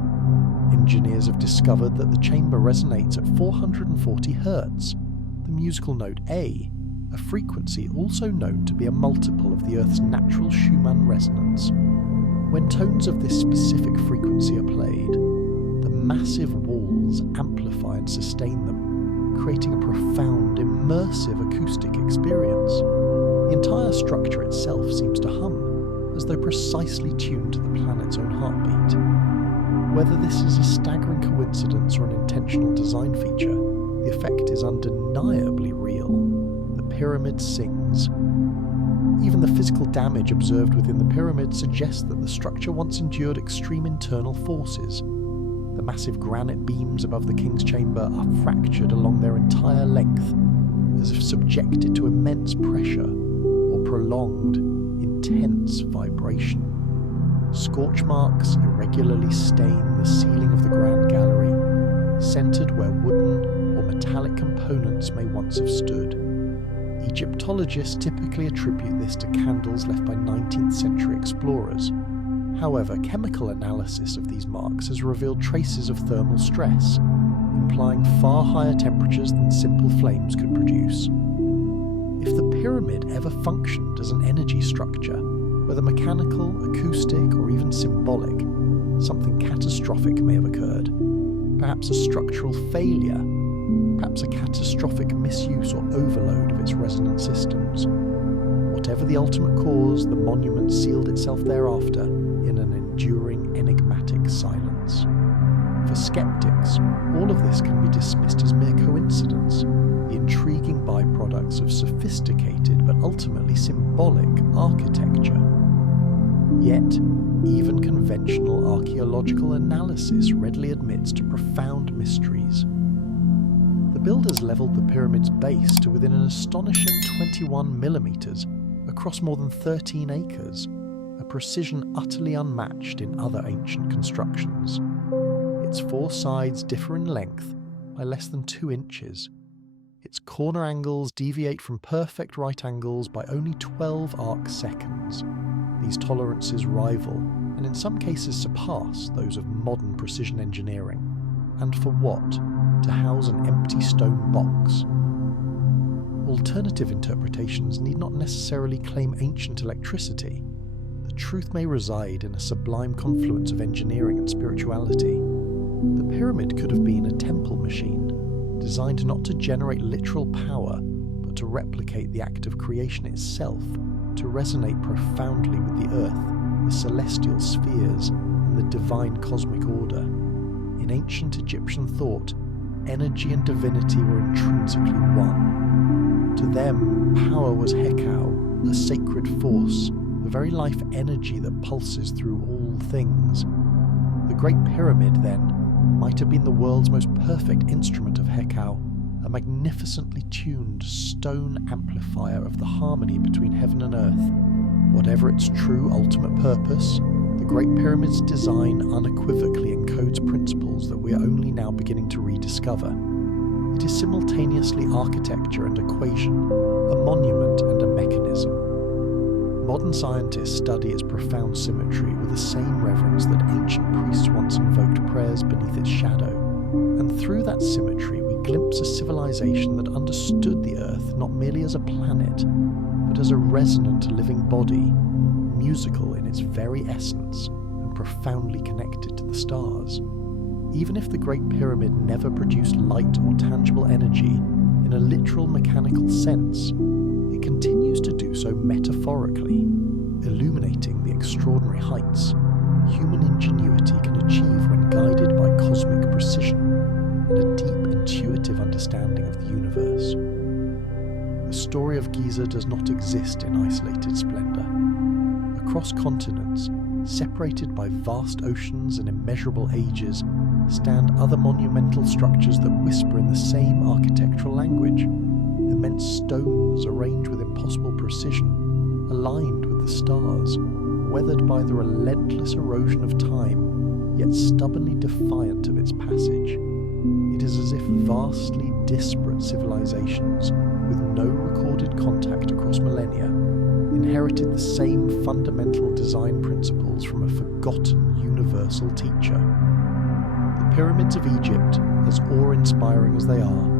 Engineers have discovered that the chamber resonates at 440 Hz, the musical note A, a frequency also known to be a multiple of the Earth's natural Schumann resonance. When tones of this specific frequency are played, the massive walls amplify and sustain them, creating a profound, immersive acoustic experience. The entire structure itself seems to hum, as though precisely tuned to the planet's own heartbeat. Whether this is a staggering coincidence or an intentional design feature, the effect is undeniably real. The pyramid sings. Even the physical damage observed within the pyramid suggests that the structure once endured extreme internal forces. The massive granite beams above the king's chamber are fractured along their entire length, as if subjected to immense pressure or prolonged, intense vibration. Scorch marks irregularly stain the ceiling of the grand gallery, centered where wooden or metallic components may once have stood. Egyptologists typically attribute this to candles left by 19th century explorers. However, chemical analysis of these marks has revealed traces of thermal stress, implying far higher temperatures than simple flames could produce. If the pyramid ever functioned as an energy structure, whether mechanical, acoustic, or even symbolic, something catastrophic may have occurred. Perhaps a structural failure, perhaps a catastrophic misuse or overload of its resonant systems. Whatever the ultimate cause, the monument sealed itself thereafter in an enduring, enigmatic silence. For skeptics, all of this can be dismissed as mere coincidence, the intriguing byproducts of sophisticated but ultimately symbolic architecture. Yet, even conventional archaeological analysis readily admits to profound mysteries. The builders levelled the pyramid's base to within an astonishing 21 millimetres across more than 13 acres, a precision utterly unmatched in other ancient constructions. Its four sides differ in length by less than 2 inches. Its corner angles deviate from perfect right angles by only 12 arc seconds. These tolerances rival, and in some cases surpass, those of modern precision engineering. And for what? To house an empty stone box. Alternative interpretations need not necessarily claim ancient electricity. The truth may reside in a sublime confluence of engineering and spirituality. The pyramid could have been a temple machine, designed not to generate literal power, but to replicate the act of creation itself, to resonate profoundly with the earth, the celestial spheres, and the divine cosmic order. In ancient Egyptian thought, energy and divinity were intrinsically one. To them, power was Hekau, a sacred force, the very life energy that pulses through all things. The Great Pyramid, then, might have been the world's most perfect instrument of Hekau, a magnificently tuned stone amplifier of the harmony between heaven and earth. Whatever its true ultimate purpose, the Great Pyramid's design unequivocally encodes principles that we are only now beginning to rediscover. It is simultaneously architecture and equation, a monument and a mechanism. Modern scientists study its profound symmetry with the same reverence that ancient priests once invoked prayers beneath its shadow. And through that symmetry we glimpse a civilization that understood the Earth not merely as a planet, but as a resonant living body, musical in its very essence and profoundly connected to the stars. Even if the Great Pyramid never produced light or tangible energy in a literal mechanical sense, it continues to do so metaphorically, illuminating the extraordinary heights human ingenuity can achieve when guided by cosmic precision and a deep intuitive understanding of the universe. The story of Giza does not exist in isolated splendour. Across continents, separated by vast oceans and immeasurable ages, stand other monumental structures that whisper in the same architectural language. Immense stones arranged with impossible precision, aligned with the stars, weathered by the relentless erosion of time, yet stubbornly defiant of its passage. It is as if vastly disparate civilizations, with no recorded contact across millennia, inherited the same fundamental design principles from a forgotten universal teacher. The pyramids of Egypt, as awe-inspiring as they are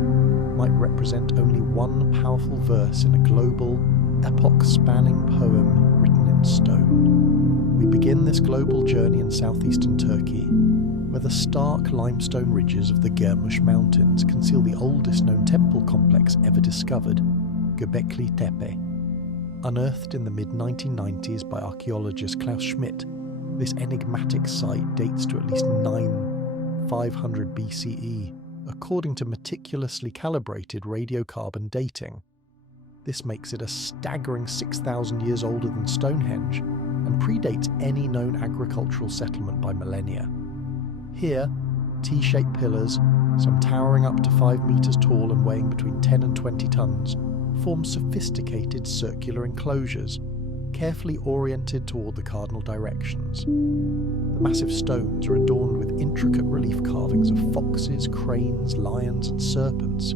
might represent only one powerful verse in a global, epoch-spanning poem written in stone. We begin this global journey in southeastern Turkey, where the stark limestone ridges of the Germush Mountains conceal the oldest known temple complex ever discovered, Göbekli Tepe. Unearthed in the mid-1990s by archaeologist Klaus Schmidt, this enigmatic site dates to at least 9500 BCE, according to meticulously calibrated radiocarbon dating. This makes it a staggering 6,000 years older than Stonehenge, and predates any known agricultural settlement by millennia. Here, T-shaped pillars, some towering up to 5 meters tall and weighing between 10 and 20 tons, form sophisticated circular enclosures, carefully oriented toward the cardinal directions. The massive stones are adorned with intricate relief carvings of foxes, cranes, lions, and serpents,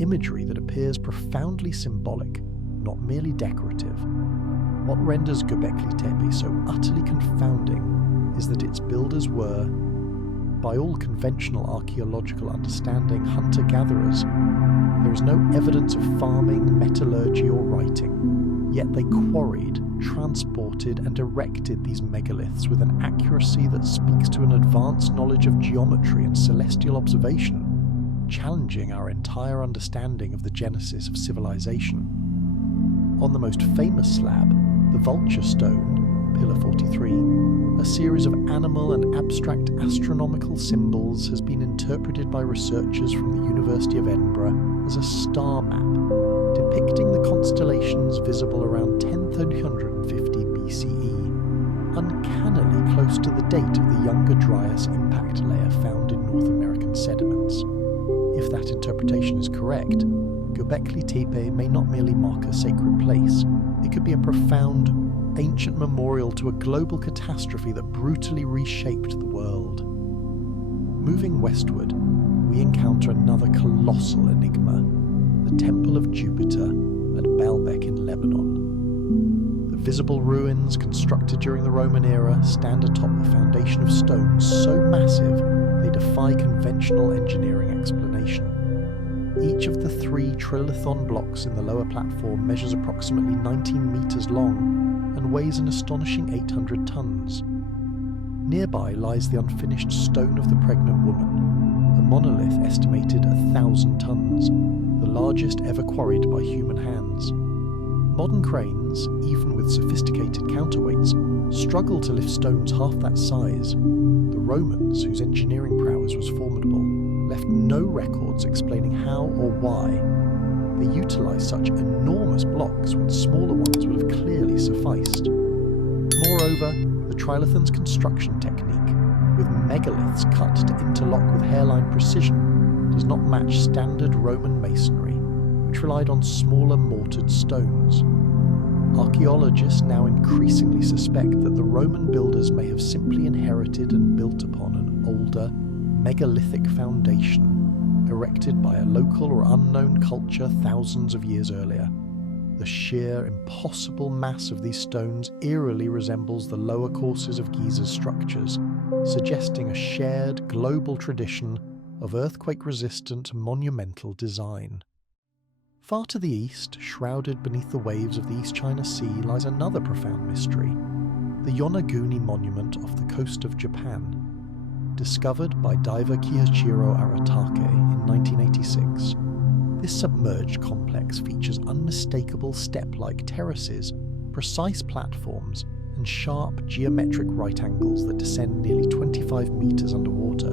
imagery that appears profoundly symbolic, not merely decorative. What renders Göbekli Tepe so utterly confounding is that its builders were, by all conventional archaeological understanding, hunter-gatherers. There is no evidence of farming, metallurgy, or writing, yet they quarried, transported, and erected these megaliths with an accuracy that speaks to an advanced knowledge of geometry and celestial observation, challenging our entire understanding of the genesis of civilization. On the most famous slab, the Vulture Stone, Pillar 43, a series of animal and abstract astronomical symbols has been interpreted by researchers from the University of Edinburgh as a star map, depicting the constellations visible around 10,350 BCE, uncannily close to the date of the Younger Dryas impact layer found in North American sediments. If that interpretation is correct, Göbekli Tepe may not merely mark a sacred place, it could be a profound, ancient memorial to a global catastrophe that brutally reshaped the world. Moving westward, we encounter another colossal enigma, the Temple of Jupiter at Baalbek in Lebanon. The visible ruins, constructed during the Roman era, stand atop a foundation of stones so massive they defy conventional engineering explanation. Each of the 3 trilithon blocks in the lower platform measures approximately 19 meters long and weighs an astonishing 800 tons. Nearby lies the unfinished Stone of the Pregnant Woman, a monolith estimated 1,000 tons, the largest ever quarried by human hands. Modern cranes, even with sophisticated counterweights, struggle to lift stones half that size. The Romans, whose engineering prowess was formidable, left no records explaining how or why they utilised such enormous blocks when smaller ones would have clearly sufficed. Moreover, the trilithon's construction technique, with megaliths cut to interlock with hairline precision, does not match standard Roman masonry, which relied on smaller mortared stones. Archaeologists now increasingly suspect that the Roman builders may have simply inherited and built upon an older, megalithic foundation, erected by a local or unknown culture thousands of years earlier. The sheer, impossible mass of these stones eerily resembles the lower courses of Giza's structures, suggesting a shared global tradition of earthquake-resistant monumental design. Far to the east, shrouded beneath the waves of the East China Sea, lies another profound mystery, the Yonaguni monument off the coast of Japan. Discovered by diver Kiichiro Aratake in 1986, this submerged complex features unmistakable step-like terraces, precise platforms, and sharp geometric right angles that descend nearly 25 meters underwater.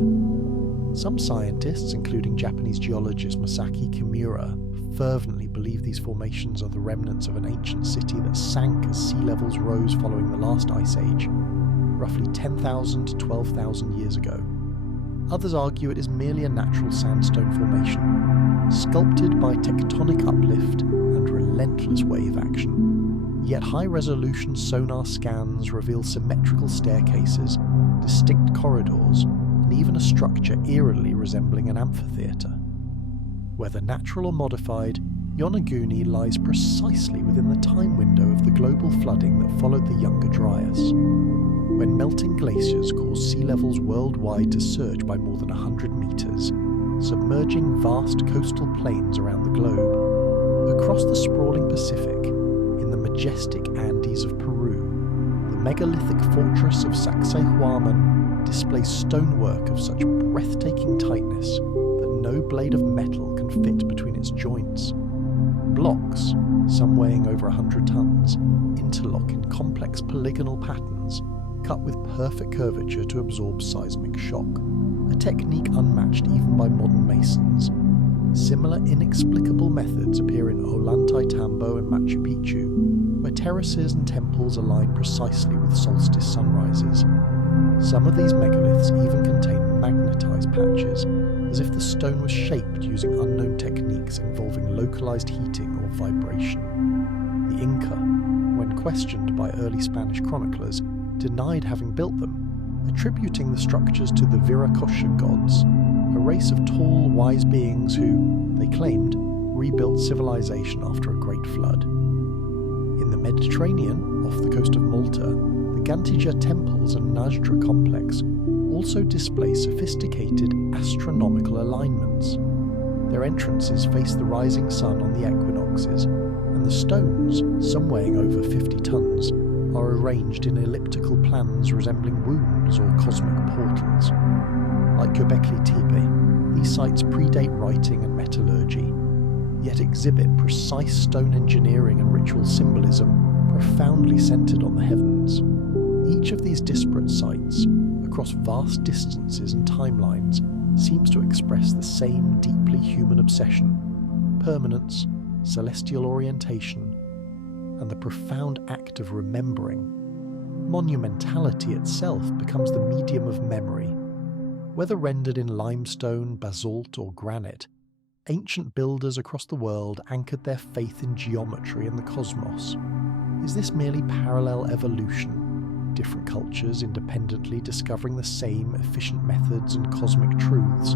Some scientists, including Japanese geologist Masaki Kimura, fervently believe these formations are the remnants of an ancient city that sank as sea levels rose following the last ice age, roughly 10,000 to 12,000 years ago. Others argue it is merely a natural sandstone formation, sculpted by tectonic uplift and relentless wave action. Yet high-resolution sonar scans reveal symmetrical staircases, distinct corridors, and even a structure eerily resembling an amphitheatre. Whether natural or modified, Yonaguni lies precisely within the time window of the global flooding that followed the Younger Dryas. when melting glaciers cause sea levels worldwide to surge by more than 100 metres, submerging vast coastal plains around the globe. Across the sprawling Pacific, in the majestic Andes of Peru, the megalithic fortress of Sacsayhuaman displays stonework of such breathtaking tightness that no blade of metal can fit between its joints. Blocks, some weighing over 100 tons, interlock in complex polygonal patterns, cut with perfect curvature to absorb seismic shock, a technique unmatched even by modern masons. Similar inexplicable methods appear in Ollantaytambo and Machu Picchu, where terraces and temples align precisely with solstice sunrises. Some of these megaliths even contain magnetized patches, as if the stone was shaped using unknown techniques involving localized heating or vibration. The Inca, when questioned by early Spanish chroniclers, denied having built them, attributing the structures to the Viracocha gods, a race of tall, wise beings who, they claimed, rebuilt civilization after a great flood. In the Mediterranean, off the coast of Malta, the Gantija temples and Najdra complex also display sophisticated astronomical alignments. Their entrances face the rising sun on the equinoxes, and the stones, some weighing over 50 tons, are arranged in elliptical plans resembling wombs or cosmic portals. Like Göbekli Tepe, these sites predate writing and metallurgy, yet exhibit precise stone engineering and ritual symbolism profoundly centered on the heavens. Each of these disparate sites, across vast distances and timelines, seems to express the same deeply human obsession: permanence, celestial orientation, and the profound act of remembering. Monumentality itself becomes the medium of memory. Whether rendered in limestone, basalt, or granite, ancient builders across the world anchored their faith in geometry and the cosmos. Is this merely parallel evolution, different cultures independently discovering the same efficient methods and cosmic truths?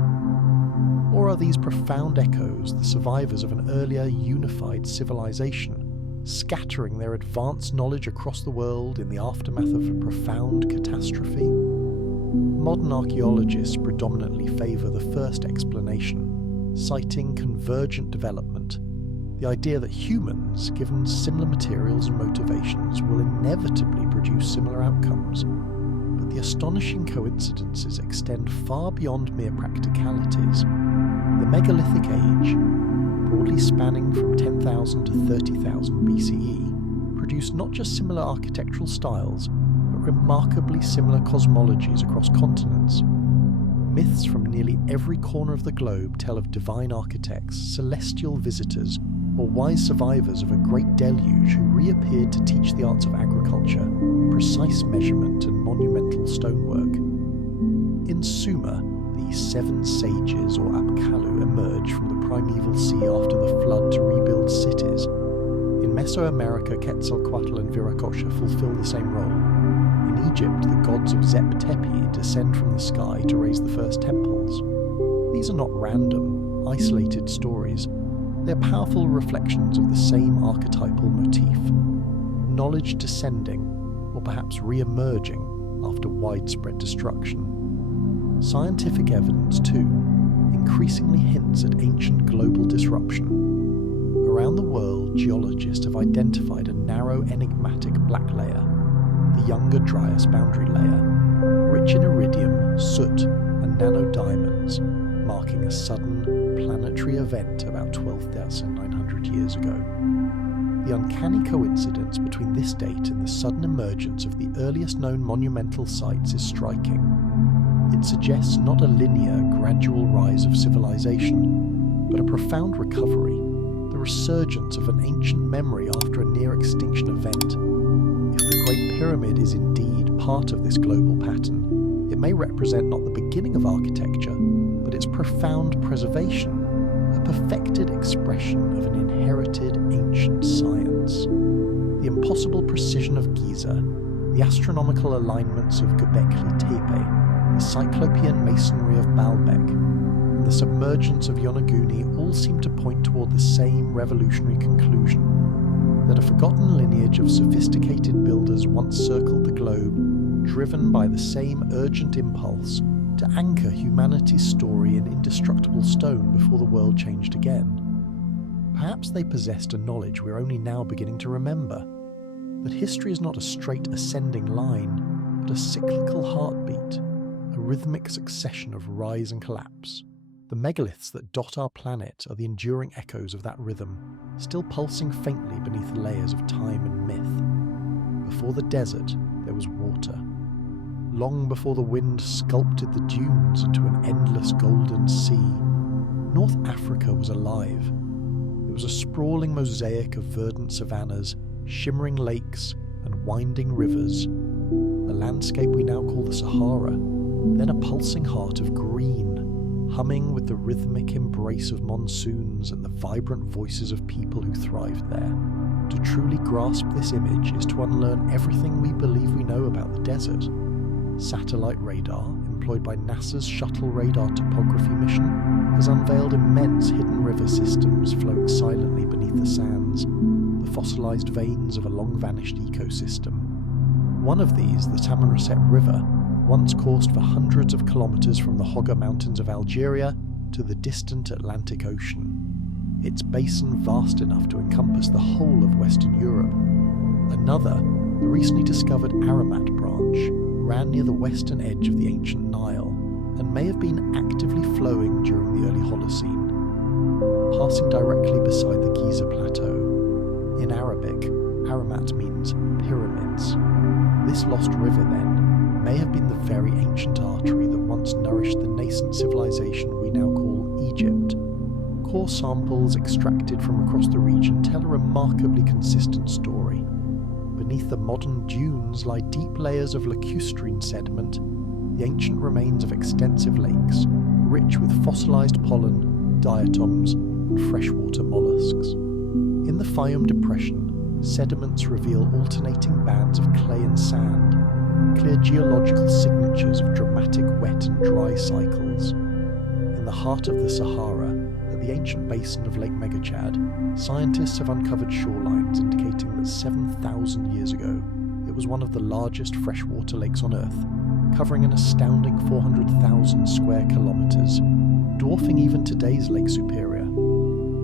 Or are these profound echoes the survivors of an earlier unified civilization, scattering their advanced knowledge across the world in the aftermath of a profound catastrophe? Modern archaeologists predominantly favour the first explanation, citing convergent development, the idea that humans, given similar materials and motivations, will inevitably produce similar outcomes. But the astonishing coincidences extend far beyond mere practicalities. The megalithic age, broadly spanning from 10,000 to 30,000 BCE, produced not just similar architectural styles, but remarkably similar cosmologies across continents. Myths from nearly every corner of the globe tell of divine architects, celestial visitors, or wise survivors of a great deluge who reappeared to teach the arts of agriculture, precise measurement, and monumental stonework. In Sumer, the 7 sages, or Apkallu, emerge from the primeval sea after the flood to rebuild cities. In Mesoamerica, Quetzalcoatl and Viracocha fulfill the same role. In Egypt, the gods of Zep Tepi descend from the sky to raise the first temples. These are not random, isolated stories. They're powerful reflections of the same archetypal motif: knowledge descending, or perhaps re-emerging, after widespread destruction. Scientific evidence, too, increasingly hints at ancient global disruption. Around the world, geologists have identified a narrow, enigmatic black layer, the Younger Dryas boundary layer, rich in iridium, soot, and nanodiamonds, marking a sudden planetary event about 12,900 years ago. The uncanny coincidence between this date and the sudden emergence of the earliest known monumental sites is striking. It suggests not a linear, gradual rise of civilization, but a profound recovery, the resurgence of an ancient memory after a near-extinction event. If the Great Pyramid is indeed part of this global pattern, it may represent not the beginning of architecture, but its profound preservation, a perfected expression of an inherited ancient science. The impossible precision of Giza, the astronomical alignments of Göbekli Tepe, the cyclopean masonry of Baalbek, and the submergence of Yonaguni all seem to point toward the same revolutionary conclusion: that a forgotten lineage of sophisticated builders once circled the globe, driven by the same urgent impulse to anchor humanity's story in indestructible stone before the world changed again. Perhaps they possessed a knowledge we're only now beginning to remember, that history is not a straight ascending line, but a cyclical heartbeat, a rhythmic succession of rise and collapse. The megaliths that dot our planet are the enduring echoes of that rhythm, still pulsing faintly beneath layers of time and myth. Before the desert, there was water. Long before the wind sculpted the dunes into an endless golden sea, North Africa was alive. It was a sprawling mosaic of verdant savannas, shimmering lakes, and winding rivers. A landscape we now call the Sahara, then a pulsing heart of green, humming with the rhythmic embrace of monsoons and the vibrant voices of people who thrived there. To truly grasp this image is to unlearn everything we believe we know about the desert. Satellite radar, employed by NASA's Shuttle Radar Topography mission, has unveiled immense hidden river systems flowing silently beneath the sands, the fossilized veins of a long-vanished ecosystem. One of these, the Tamanrasset River, once coursed for hundreds of kilometers from the Hoggar Mountains of Algeria to the distant Atlantic Ocean, its basin vast enough to encompass the whole of Western Europe. Another, the recently discovered Aramat branch, ran near the western edge of the ancient Nile and may have been actively flowing during the early Holocene, passing directly beside the Giza Plateau. In Arabic, Aramat means pyramids. This lost river, then, may have been the very ancient artery that once nourished the nascent civilization we now call Egypt. Core samples extracted from across the region tell a remarkably consistent story. Beneath the modern dunes lie deep layers of lacustrine sediment, the ancient remains of extensive lakes, rich with fossilized pollen, diatoms, and freshwater mollusks. In the Fayum Depression, sediments reveal alternating bands of clay and sand, clear geological signatures of dramatic wet and dry cycles. In the heart of the Sahara, at the ancient basin of Lake Megachad, scientists have uncovered shorelines indicating that 7,000 years ago, it was one of the largest freshwater lakes on Earth, covering an astounding 400,000 square kilometers, dwarfing even today's Lake Superior.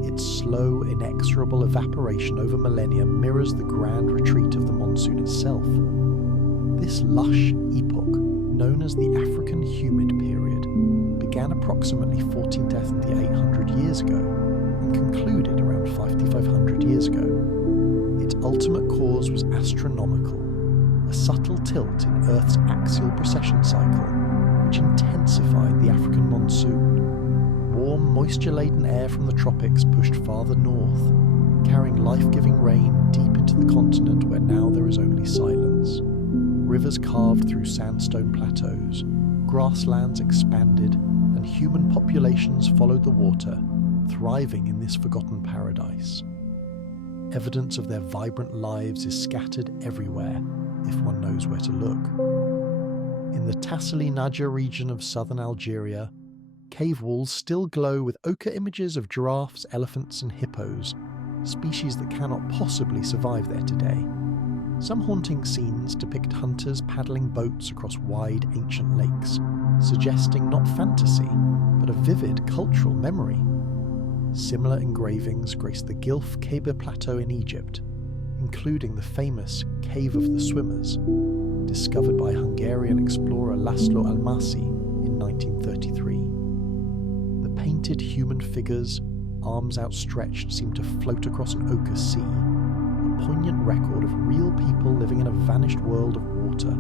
Its slow, inexorable evaporation over millennia mirrors the grand retreat of the monsoon itself. This lush epoch, known as the African Humid Period, began approximately 14,800 years ago and concluded around 5,500 years ago. Its ultimate cause was astronomical, a subtle tilt in Earth's axial precession cycle, which intensified the African monsoon. Warm, moisture-laden air from the tropics pushed farther north, carrying life-giving rain deep into the continent where now there is only silence. Rivers carved through sandstone plateaus, grasslands expanded, and human populations followed the water, thriving in this forgotten paradise. Evidence of their vibrant lives is scattered everywhere, if one knows where to look. In the Tassili Nadja region of southern Algeria, cave walls still glow with ochre images of giraffes, elephants, and hippos, species that cannot possibly survive there today. Some haunting scenes depict hunters paddling boats across wide, ancient lakes, suggesting not fantasy, but a vivid cultural memory. Similar engravings grace the Gilf Kebir Plateau in Egypt, including the famous Cave of the Swimmers, discovered by Hungarian explorer Laszlo Almasi in 1933. The painted human figures, arms outstretched, seem to float across an ochre sea, a poignant record of real people living in a vanished world of water.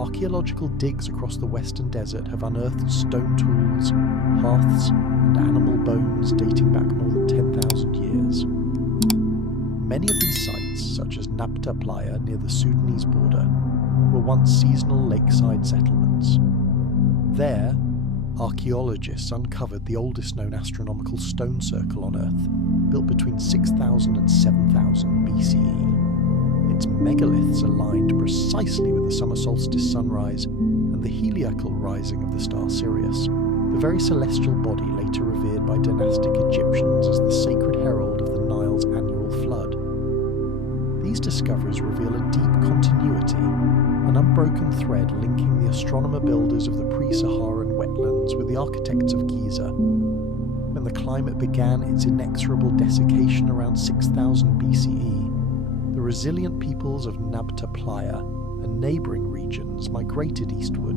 Archaeological digs across the western desert have unearthed stone tools, hearths, and animal bones dating back more than 10,000 years. Many of these sites, such as Nabta Playa near the Sudanese border, were once seasonal lakeside settlements. There, archaeologists uncovered the oldest known astronomical stone circle on Earth, built between 6000 and 7000 BCE. Its megaliths aligned precisely with the summer solstice sunrise and the heliacal rising of the star Sirius, the very celestial body later revered by dynastic Egyptians as the sacred herald of the Nile's annual flood. These discoveries reveal a deep continuity, an unbroken thread linking the astronomer-builders of the pre-Saharan wetlands with the architects of Giza. When the climate began its inexorable desiccation around 6000 BCE, the resilient peoples of Nabta Playa and neighbouring regions migrated eastward,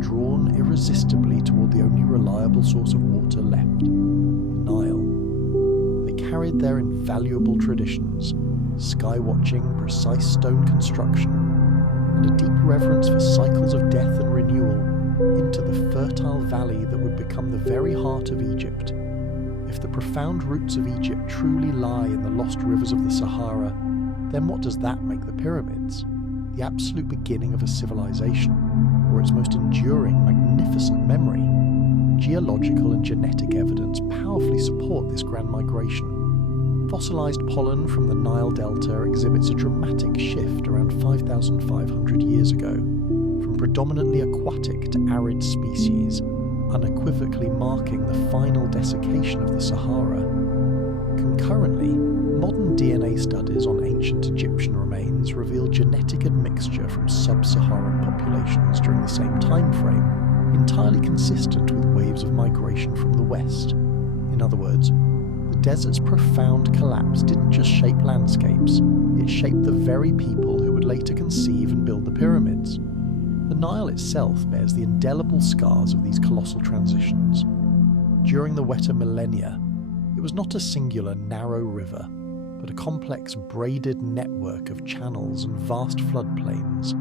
drawn irresistibly toward the only reliable source of water left, the Nile. They carried their invaluable traditions, sky-watching, precise stone construction, and a deep reverence for cycles of death and renewal into the fertile valley that would become the very heart of Egypt. If the profound roots of Egypt truly lie in the lost rivers of the Sahara, then what does that make the pyramids? The absolute beginning of a civilization, or its most enduring, magnificent memory? Geological and genetic evidence powerfully support this grand migration. Fossilized pollen from the Nile Delta exhibits a dramatic shift around 5,500 years ago, from predominantly aquatic to arid species, unequivocally marking the final desiccation of the Sahara. Concurrently, modern DNA studies on ancient Egyptian remains reveal genetic admixture from sub-Saharan populations during the same time frame, entirely consistent with waves of migration from the west. In other words, the desert's profound collapse didn't just shape landscapes, it shaped the very people who would later conceive and build the pyramids. The Nile itself bears the indelible scars of these colossal transitions. During the wetter millennia, it was not a singular narrow river, but a complex braided network of channels and vast floodplains.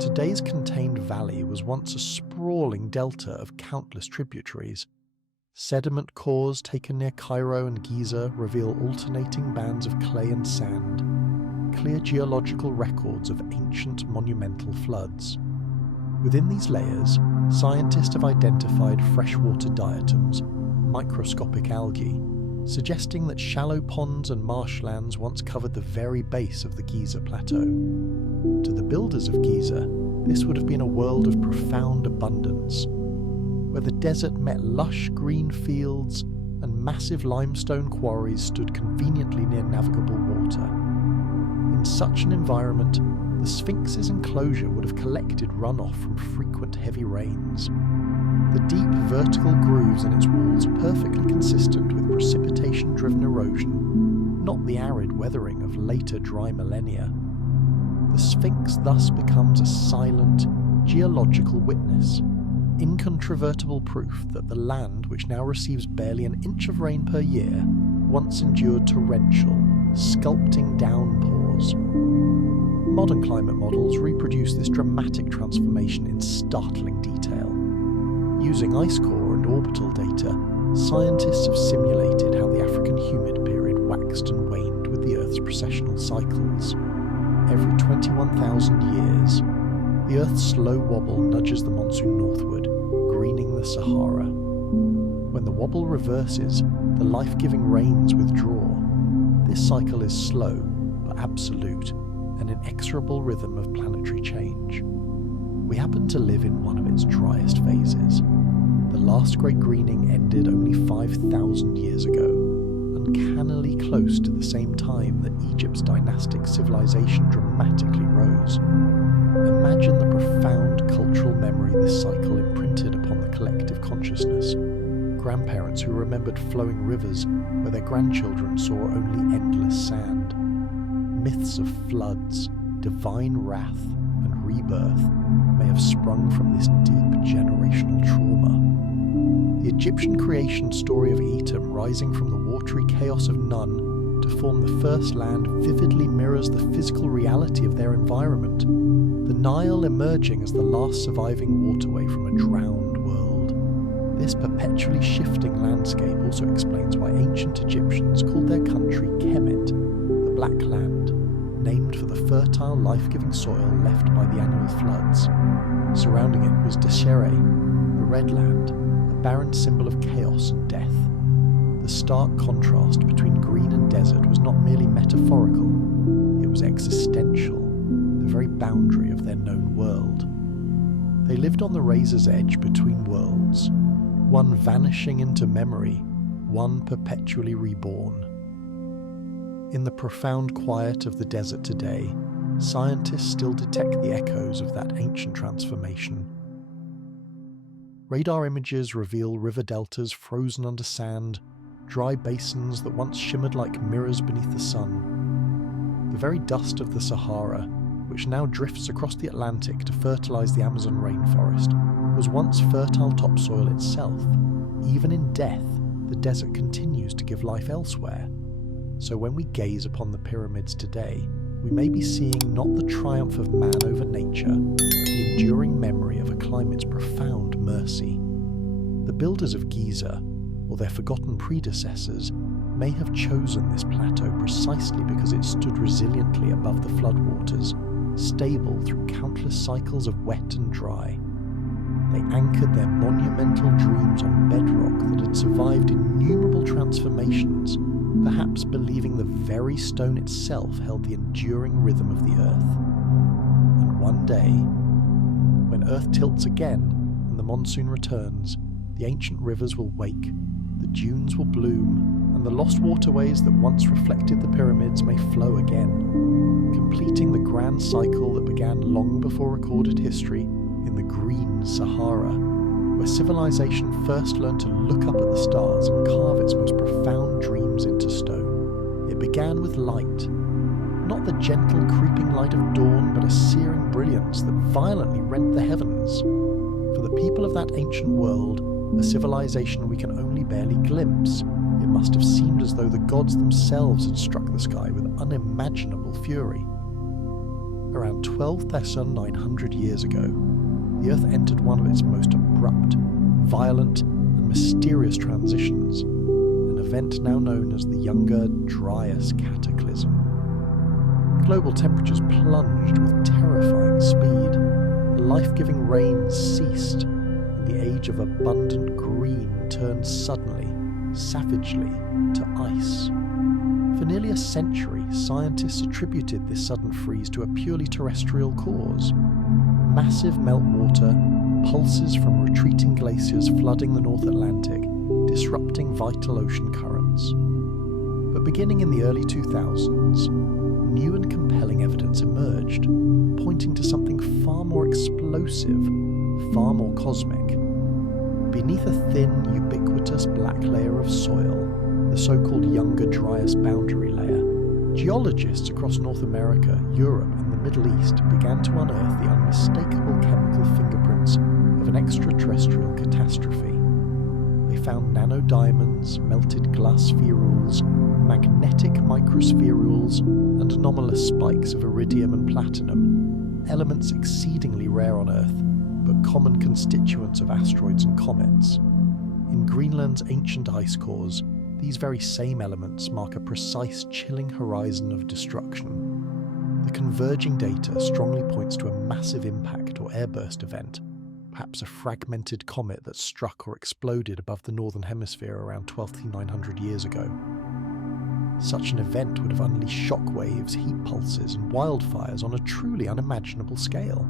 Today's contained valley was once a sprawling delta of countless tributaries. Sediment cores taken near Cairo and Giza reveal alternating bands of clay and sand, clear geological records of ancient monumental floods. Within these layers, scientists have identified freshwater diatoms, microscopic algae, suggesting that shallow ponds and marshlands once covered the very base of the Giza plateau. To the builders of Giza, this would have been a world of profound abundance, where the desert met lush green fields and massive limestone quarries stood conveniently near navigable water. In such an environment, the Sphinx's enclosure would have collected runoff from frequent heavy rains. The deep vertical grooves in its walls are perfectly consistent with precipitation-driven erosion, not the arid weathering of later dry millennia. The Sphinx thus becomes a silent, geological witness, incontrovertible proof that the land, which now receives barely an inch of rain per year, once endured torrential, sculpting downpours. Modern climate models reproduce this dramatic transformation in startling detail. Using ice core and orbital data, scientists have simulated how the African humid period waxed and waned with the Earth's precessional cycles. Every 21,000 years, the Earth's slow wobble nudges the monsoon northward, greening the Sahara. When the wobble reverses, the life-giving rains withdraw. This cycle is slow, but absolute, an inexorable rhythm of planetary change. We happen to live in one of its driest phases. The last great greening ended only 5,000 years ago, uncannily close to the same time that Egypt's dynastic civilization dramatically rose. Imagine the profound cultural memory this cycle imprinted upon the collective consciousness. Grandparents who remembered flowing rivers where their grandchildren saw only endless sand. Myths of floods, divine wrath, and rebirth may have sprung from this deep generational trauma. The Egyptian creation story of Etam rising from the watery chaos of Nun to form the first land vividly mirrors the physical reality of their environment, the Nile emerging as the last surviving waterway from a drowned world. This perpetually shifting landscape also explains why ancient Egyptians called their country Kemet, the Black Land, named for the fertile, life-giving soil left by the annual floods. Surrounding it was Deshere, the Red Land, a barren symbol of chaos and death. The stark contrast between green and desert was not merely metaphorical, it was existential, the very boundary of their known world. They lived on the razor's edge between worlds, one vanishing into memory, one perpetually reborn. In the profound quiet of the desert today, scientists still detect the echoes of that ancient transformation. Radar images reveal river deltas frozen under sand, dry basins that once shimmered like mirrors beneath the sun. The very dust of the Sahara, which now drifts across the Atlantic to fertilize the Amazon rainforest, was once fertile topsoil itself. Even in death, the desert continues to give life elsewhere. So when we gaze upon the pyramids today, we may be seeing not the triumph of man over nature, but the enduring memory of a climate's profound mercy. The builders of Giza, or their forgotten predecessors, may have chosen this plateau precisely because it stood resiliently above the floodwaters, stable through countless cycles of wet and dry. They anchored their monumental dreams on bedrock that had survived innumerable transformations, perhaps believing the very stone itself held the enduring rhythm of the earth. And one day, when Earth tilts again and the monsoon returns, the ancient rivers will wake, the dunes will bloom, and the lost waterways that once reflected the pyramids may flow again, completing the grand cycle that began long before recorded history in the green Sahara, where civilization first learned to look up at the stars and carve its most profound dreams into stone. It began with light, not the gentle creeping light of dawn, but a searing brilliance that violently rent the heavens. For the people of that ancient world, a civilization we can only barely glimpse, it must have seemed as though the gods themselves had struck the sky with unimaginable fury. Around 12,900 years ago, the Earth entered one of its most abrupt, violent, and mysterious transitions, an event now known as the Younger Dryas cataclysm. Global temperatures plunged with terrifying speed, the life-giving rains ceased, and the age of abundant green turned suddenly, savagely, to ice. For nearly a century, scientists attributed this sudden freeze to a purely terrestrial cause. Massive meltwater, pulses from retreating glaciers flooding the North Atlantic, disrupting vital ocean currents. But beginning in the early 2000s, new and compelling evidence emerged, pointing to something far more explosive, far more cosmic. Beneath a thin, ubiquitous black layer of soil, the so-called Younger Dryas boundary layer, geologists across North America, Europe, and the Middle East began to unearth the unmistakable chemical fingerprints of an extraterrestrial catastrophe. They found nanodiamonds, melted glass spherules, magnetic microspherules, and anomalous spikes of iridium and platinum, elements exceedingly rare on Earth, but common constituents of asteroids and comets. In Greenland's ancient ice cores, these very same elements mark a precise chilling horizon of destruction. The converging data strongly points to a massive impact or airburst event, perhaps a fragmented comet that struck or exploded above the northern hemisphere around 12,900 years ago. Such an event would have unleashed shockwaves, heat pulses, and wildfires on a truly unimaginable scale.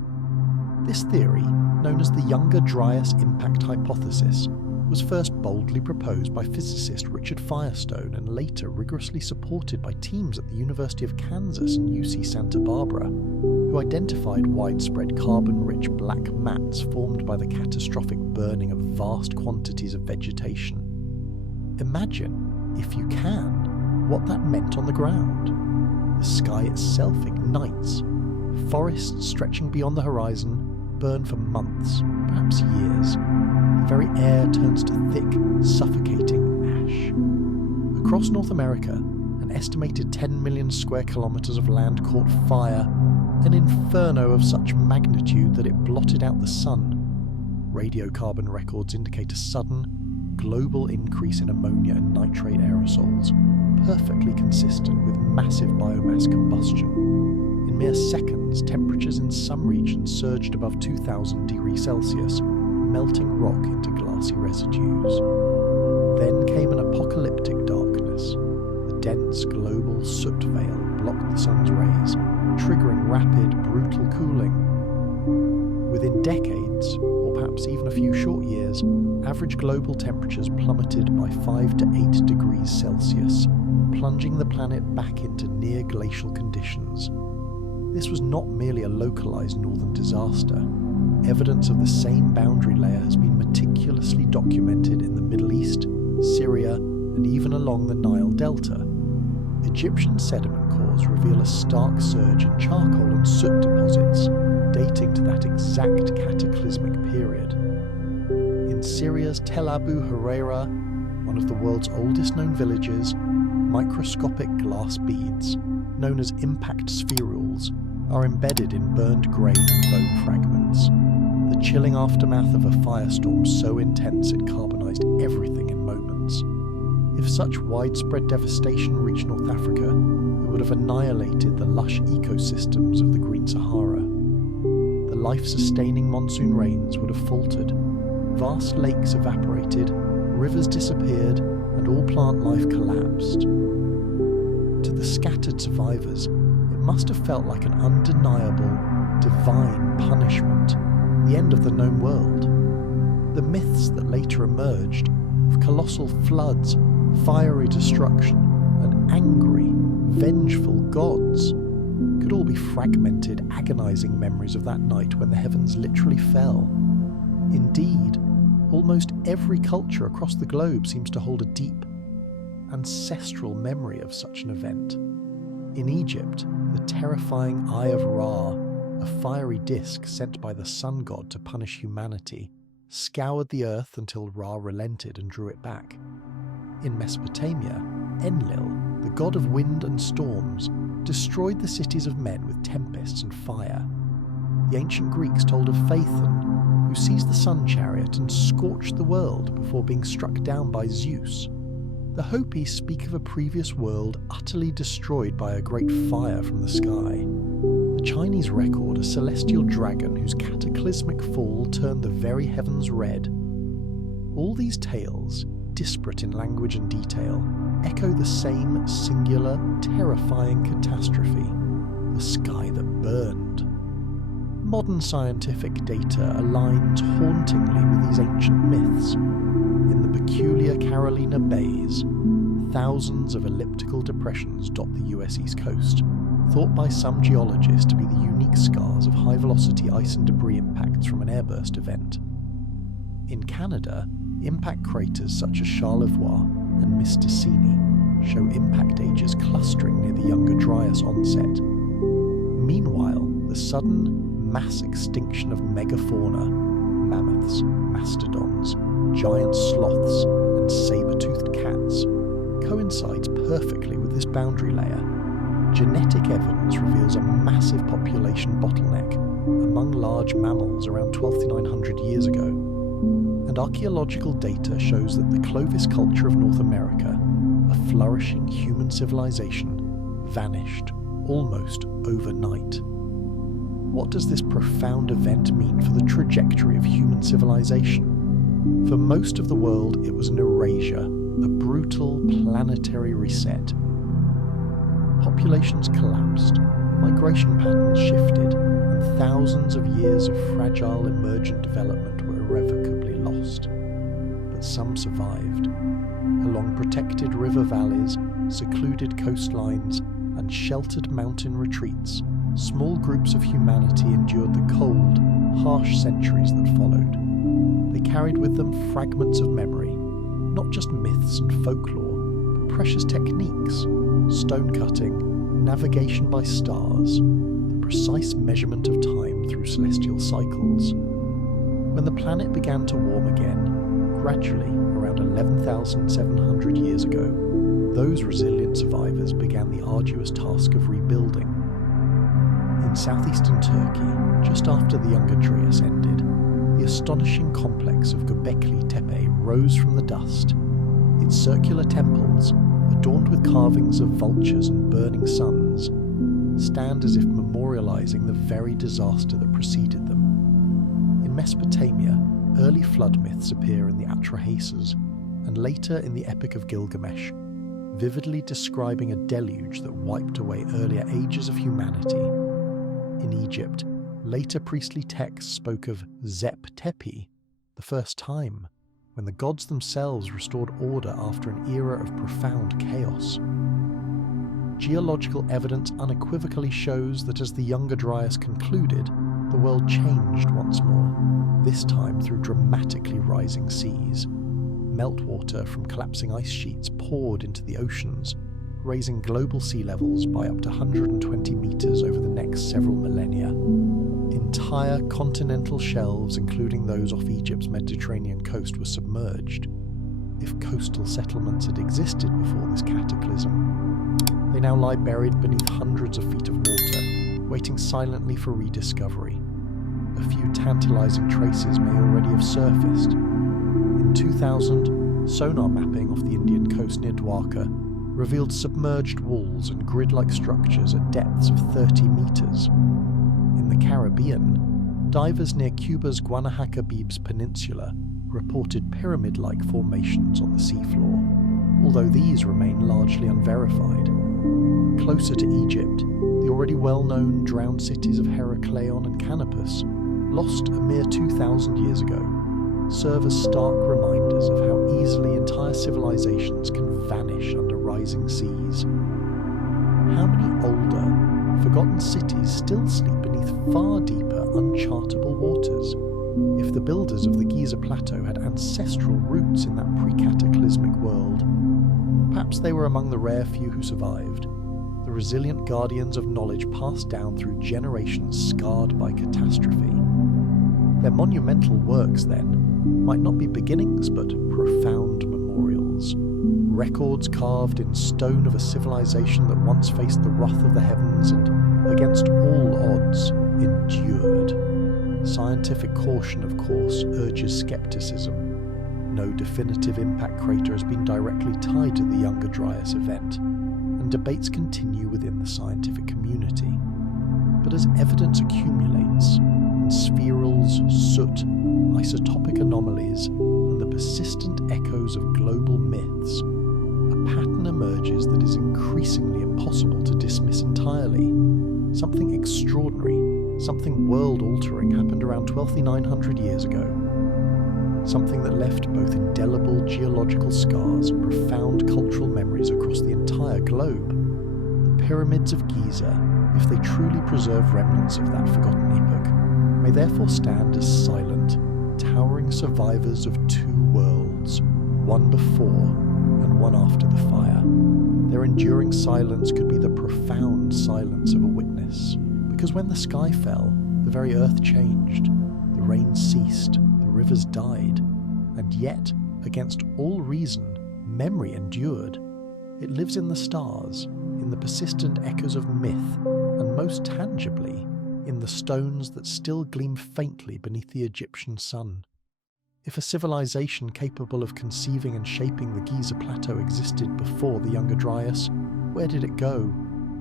This theory, known as the Younger Dryas impact hypothesis, was first boldly proposed by physicist Richard Firestone and later rigorously supported by teams at the University of Kansas and UC Santa Barbara, who identified widespread carbon-rich black mats formed by the catastrophic burning of vast quantities of vegetation. Imagine, if you can, what that meant on the ground. The sky itself ignites. Forests stretching beyond the horizon burn for months, perhaps years. The very air turns to thick, suffocating ash. Across North America, an estimated 10 million square kilometres of land caught fire, an inferno of such magnitude that it blotted out the sun. Radiocarbon records indicate a sudden, global increase in ammonia and nitrate aerosols, perfectly consistent with massive biomass combustion. In mere seconds, temperatures in some regions surged above 2,000 degrees Celsius, melting rock into glassy residues. Then came an apocalyptic darkness. The dense global soot veil blocked the sun's rays, triggering rapid, brutal cooling. Within decades, or perhaps even a few short years, average global temperatures plummeted by 5 to 8 degrees Celsius, plunging the planet back into near-glacial conditions. This was not merely a localized northern disaster. Evidence of the same boundary layer has been meticulously documented in the Middle East, Syria, and even along the Nile Delta. Egyptian sediment cores reveal a stark surge in charcoal and soot deposits, dating to that exact cataclysmic period. In Syria's Tel Abu Huraira, one of the world's oldest known villages, microscopic glass beads, known as impact spherules, are embedded in burned grain and bone fragments. The chilling aftermath of a firestorm so intense it carbonized everything in moments. If such widespread devastation reached North Africa, it would have annihilated the lush ecosystems of the Green Sahara. The life-sustaining monsoon rains would have faltered, vast lakes evaporated, rivers disappeared, and all plant life collapsed. To the scattered survivors, it must have felt like an undeniable, divine punishment, the end of the known world. The myths that later emerged of colossal floods, fiery destruction, and angry, vengeful gods could all be fragmented, agonizing memories of that night when the heavens literally fell. Indeed, almost every culture across the globe seems to hold a deep, ancestral memory of such an event. In Egypt, the terrifying Eye of Ra, a fiery disk sent by the sun god to punish humanity, scoured the earth until Ra relented and drew it back. In Mesopotamia, Enlil, the god of wind and storms, destroyed the cities of men with tempests and fire. The ancient Greeks told of Phaethon, who seized the sun chariot and scorched the world before being struck down by Zeus. The Hopis speak of a previous world utterly destroyed by a great fire from the sky. The Chinese record a celestial dragon whose cataclysmic fall turned the very heavens red. All these tales, disparate in language and detail, echo the same singular, terrifying catastrophe, the sky that burned. Modern scientific data aligns hauntingly with these ancient myths. In the peculiar Carolina Bays, thousands of elliptical depressions dot the US East Coast, thought by some geologists to be the unique scars of high-velocity ice and debris impacts from an airburst event. In Canada, impact craters such as Charlevoix and Mistassini show impact ages clustering near the Younger Dryas onset. Meanwhile, the sudden mass extinction of megafauna, mammoths, mastodons, giant sloths, and saber-toothed cats, coincides perfectly with this boundary layer. Genetic evidence reveals a massive population bottleneck among large mammals around 12 to 900 years ago, and archaeological data shows that the Clovis culture of North America, a flourishing human civilization, vanished almost overnight. What does this profound event mean for the trajectory of human civilization? For most of the world, it was an erasure, a brutal planetary reset. Populations collapsed, migration patterns shifted, and thousands of years of fragile emergent development were irrevocably lost. But some survived. Along protected river valleys, secluded coastlines, and sheltered mountain retreats, small groups of humanity endured the cold, harsh centuries that followed. They carried with them fragments of memory, not just myths and folklore, but precious techniques, stone cutting, navigation by stars, the precise measurement of time through celestial cycles. When the planet began to warm again, gradually, around 11,700 years ago, those resilient survivors began the arduous task of rebuilding. In southeastern Turkey, just after the Younger Dryas ended, the astonishing complex of Göbekli Tepe rose from the dust. Its circular temples, adorned with carvings of vultures and burning suns, stand as if memorializing the very disaster that preceded them. In Mesopotamia, early flood myths appear in the Atrahasis, and later in the Epic of Gilgamesh, vividly describing a deluge that wiped away earlier ages of humanity. In Egypt, later priestly texts spoke of Zep Tepi, the first time, when the gods themselves restored order after an era of profound chaos. Geological evidence unequivocally shows that as the Younger Dryas concluded, the world changed once more, this time through dramatically rising seas. Meltwater from collapsing ice sheets poured into the oceans, raising global sea levels by up to 120 meters over the next several millennia. Entire continental shelves, including those off Egypt's Mediterranean coast, were submerged. If coastal settlements had existed before this cataclysm, they now lie buried beneath hundreds of feet of water, waiting silently for rediscovery. A few tantalizing traces may already have surfaced. In 2000, sonar mapping off the Indian coast near Dwarka revealed submerged walls and grid-like structures at depths of 30 meters. In the Caribbean, divers near Cuba's Guanacabi's Peninsula reported pyramid-like formations on the seafloor, although these remain largely unverified. Closer to Egypt, the already well-known drowned cities of Herakleion and Canopus, lost a mere 2,000 years ago, serve as stark reminders of how easily entire civilizations can vanish under rising seas. How many older, forgotten cities still sleep beneath far deeper, unchartable waters? If the builders of the Giza Plateau had ancestral roots in that pre-cataclysmic world, perhaps they were among the rare few who survived, the resilient guardians of knowledge passed down through generations scarred by catastrophe. Their monumental works, then, might not be beginnings but profound memorials, records carved in stone of a civilization that once faced the wrath of the heavens and, against all odds, endured. Scientific caution, of course, urges skepticism. No definitive impact crater has been directly tied to the Younger Dryas event, and debates continue within the scientific community. But as evidence accumulates, and spherals, soot, isotopic anomalies, and the persistent echoes of global myths, a pattern emerges that is increasingly impossible to dismiss entirely. Something extraordinary, something world-altering happened around 12,900 years ago. Something that left both indelible geological scars and profound cultural memories across the entire globe. The pyramids of Giza, if they truly preserve remnants of that forgotten epoch, may therefore stand as silent, towering survivors of two worlds, one before and one after the fire. Their enduring silence could be the profound silence of a witness, because when the sky fell, the very earth changed, the rain ceased, the rivers died, and yet, against all reason, memory endured. It lives in the stars, in the persistent echoes of myth, and most tangibly, in the stones that still gleam faintly beneath the Egyptian sun. If a civilization capable of conceiving and shaping the Giza Plateau existed before the Younger Dryas, where did it go?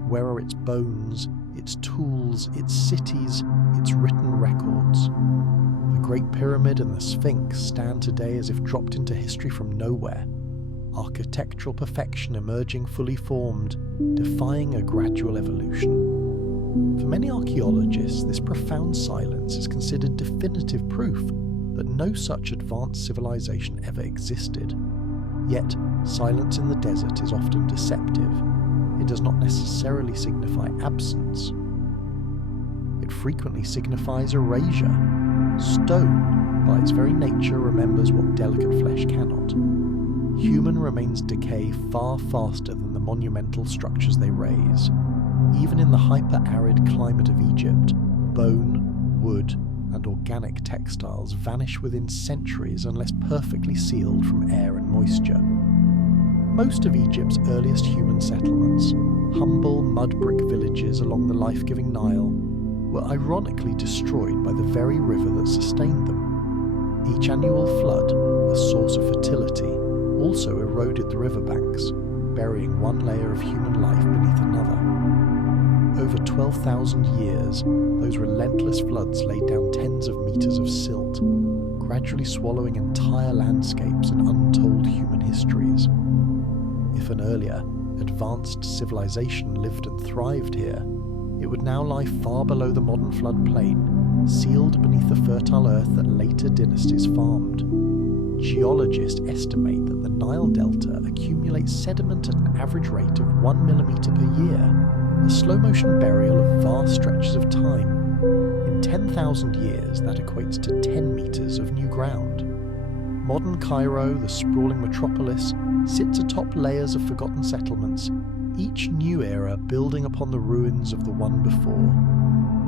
Where are its bones, its tools, its cities, its written records? The Great Pyramid and the Sphinx stand today as if dropped into history from nowhere, architectural perfection emerging fully formed, defying a gradual evolution. For many archaeologists, this profound silence is considered definitive proof that no such advanced civilization ever existed. Yet, silence in the desert is often deceptive. It does not necessarily signify absence. It frequently signifies erasure. Stone, by its very nature, remembers what delicate flesh cannot. Human remains decay far faster than the monumental structures they raise. Even in the hyper-arid climate of Egypt, bone, wood, and organic textiles vanish within centuries unless perfectly sealed from air and moisture. Most of Egypt's earliest human settlements, humble mud brick villages along the life-giving Nile, were ironically destroyed by the very river that sustained them. Each annual flood, a source of fertility, also eroded the riverbanks, burying one layer of human life beneath another. Over 12,000 years, those relentless floods laid down tens of meters of silt, gradually swallowing entire landscapes and untold human histories. If an earlier, advanced civilization lived and thrived here, it would now lie far below the modern floodplain, sealed beneath the fertile earth that later dynasties farmed. geologists estimate that the Nile Delta accumulates sediment at an average rate of 1 millimetre per year, a slow-motion burial of vast stretches of time. In 10,000 years, that equates to 10 metres of new ground. Modern Cairo, the sprawling metropolis, sits atop layers of forgotten settlements, each new era building upon the ruins of the one before.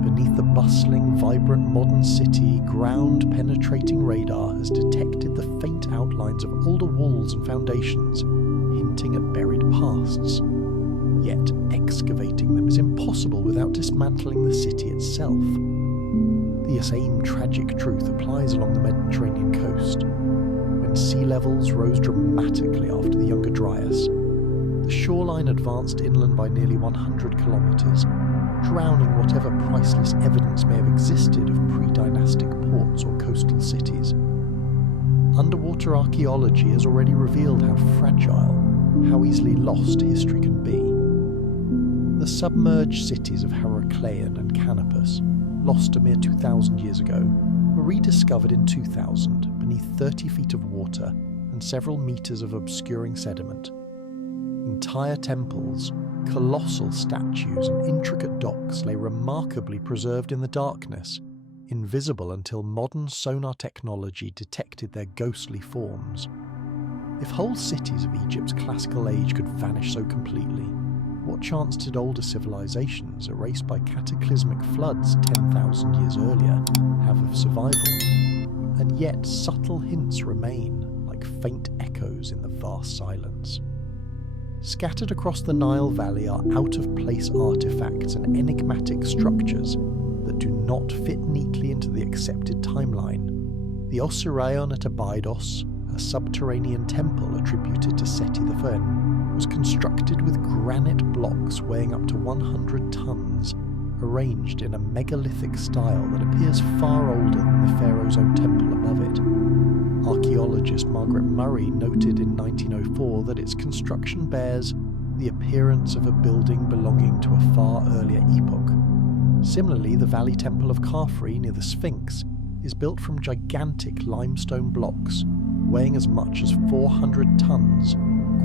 Beneath the bustling, vibrant modern city, ground-penetrating radar has detected the faint outlines of older walls and foundations, hinting at buried pasts. Yet, excavating them is impossible without dismantling the city itself. The same tragic truth applies along the Mediterranean coast. When sea levels rose dramatically after the Younger Dryas, the shoreline advanced inland by nearly 100 kilometres, drowning whatever priceless evidence may have existed of pre-dynastic ports or coastal cities. Underwater archaeology has already revealed how fragile, how easily lost history can be. The submerged cities of Heracleion and Canopus, lost a mere 2,000 years ago, were rediscovered in 2000 beneath 30 feet of water and several metres of obscuring sediment. Entire temples, colossal statues and intricate docks lay remarkably preserved in the darkness, invisible until modern sonar technology detected their ghostly forms. If whole cities of Egypt's classical age could vanish so completely, what chance did older civilizations, erased by cataclysmic floods 10,000 years earlier, have of survival? And yet subtle hints remain, like faint echoes in the vast silence. Scattered across the Nile Valley are out-of-place artifacts and enigmatic structures that do not fit neatly into the accepted timeline. The Osirion at Abydos, a subterranean temple attributed to Seti I, was constructed with granite blocks weighing up to 100 tons, arranged in a megalithic style that appears far older than the pharaoh's own temple above it. Archaeologist Margaret Murray noted in 1904 that its construction bears the appearance of a building belonging to a far earlier epoch. Similarly, the Valley Temple of Khafre near the Sphinx is built from gigantic limestone blocks, weighing as much as 400 tons,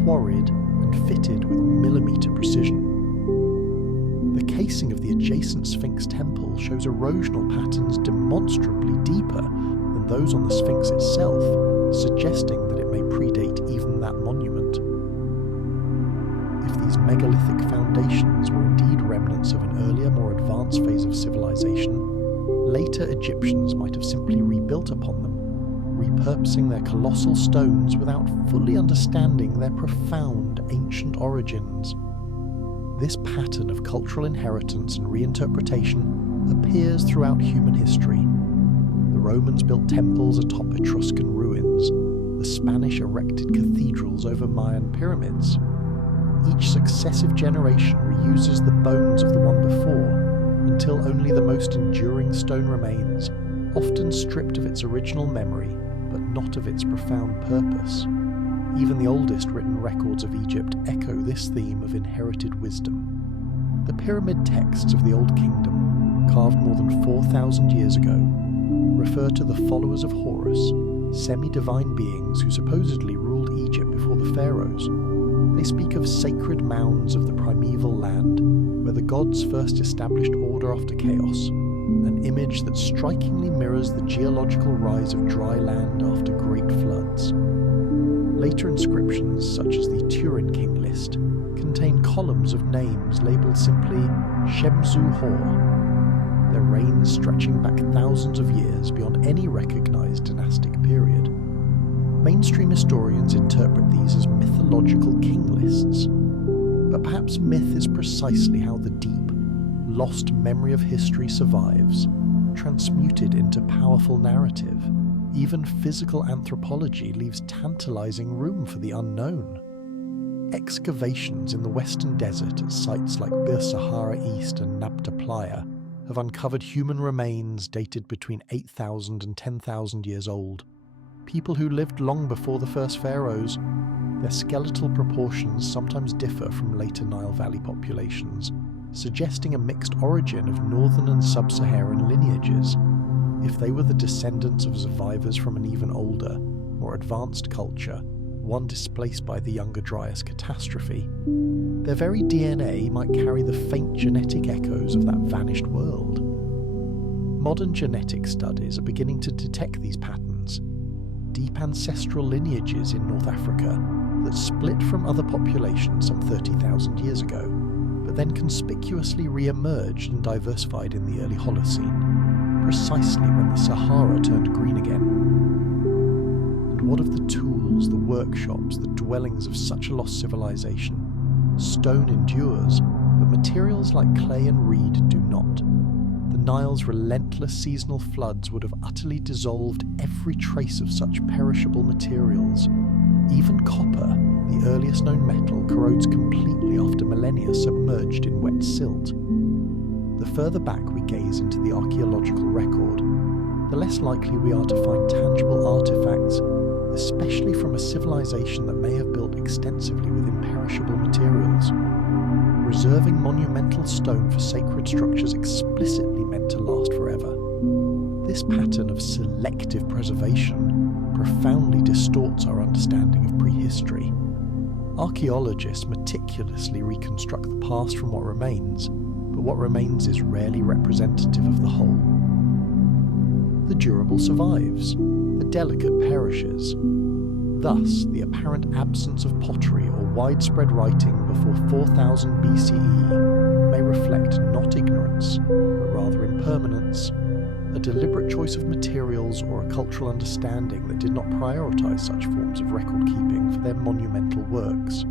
quarried and fitted with millimetre precision. The casing of the adjacent Sphinx temple shows erosional patterns demonstrably deeper than those on the Sphinx itself, suggesting that it may predate even that monument. If these megalithic foundations were indeed remnants of an earlier, more advanced phase of civilization, later Egyptians might have simply rebuilt upon them, repurposing their colossal stones without fully understanding their profound ancient origins. This pattern of cultural inheritance and reinterpretation appears throughout human history. The Romans built temples atop Etruscan ruins. The Spanish erected cathedrals over Mayan pyramids. Each successive generation reuses the bones of the one before, until only the most enduring stone remains, often stripped of its original memory, but not of its profound purpose. Even the oldest written records of Egypt echo this theme of inherited wisdom. The pyramid texts of the Old Kingdom, carved more than 4,000 years ago, refer to the followers of Horus, semi-divine beings who supposedly ruled Egypt before the pharaohs. They speak of sacred mounds of the primeval land, where the gods first established order after chaos, an image that strikingly mirrors the geological rise of dry land after great floods. Later inscriptions, such as the Turin King list, contain columns of names labelled simply Shemsu-Hor, their reigns stretching back thousands of years beyond any recognised dynastic period. Mainstream historians interpret these as mythological king lists, but perhaps myth is precisely how the deep, lost memory of history survives, transmuted into powerful narrative. Even physical anthropology leaves tantalizing room for the unknown. Excavations in the Western Desert at sites like Bir Sahara East and Nabta Playa have uncovered human remains dated between 8,000 and 10,000 years old. People who lived long before the first pharaohs. Their skeletal proportions sometimes differ from later Nile Valley populations, suggesting a mixed origin of northern and sub-Saharan lineages. If they were the descendants of survivors from an even older, more more advanced culture, one displaced by the Younger Dryas catastrophe, their very DNA might carry the faint genetic echoes of that vanished world. Modern genetic studies are beginning to detect these patterns, deep ancestral lineages in North Africa that split from other populations some 30,000 years ago, but then conspicuously re-emerged and diversified in the early Holocene, precisely when the Sahara turned green again. And what of the tools, the workshops, the dwellings of such a lost civilization? Stone endures, but materials like clay and reed do not. The Nile's relentless seasonal floods would have utterly dissolved every trace of such perishable materials. Even copper, the earliest known metal, corrodes completely after millennia submerged in wet silt. The further back we gaze into the archaeological record, the less likely we are to find tangible artifacts, especially from a civilization that may have built extensively with imperishable materials. Reserving monumental stone for sacred structures explicitly meant to last forever. This pattern of selective preservation profoundly distorts our understanding of prehistory. Archaeologists meticulously reconstruct the past from what remains, but what remains is rarely representative of the whole. The durable survives, the delicate perishes. Thus, the apparent absence of pottery or widespread writing before 4000 BCE may reflect not ignorance, but rather impermanence, a deliberate choice of materials or a cultural understanding that did not prioritize such forms of record-keeping for their monumental works.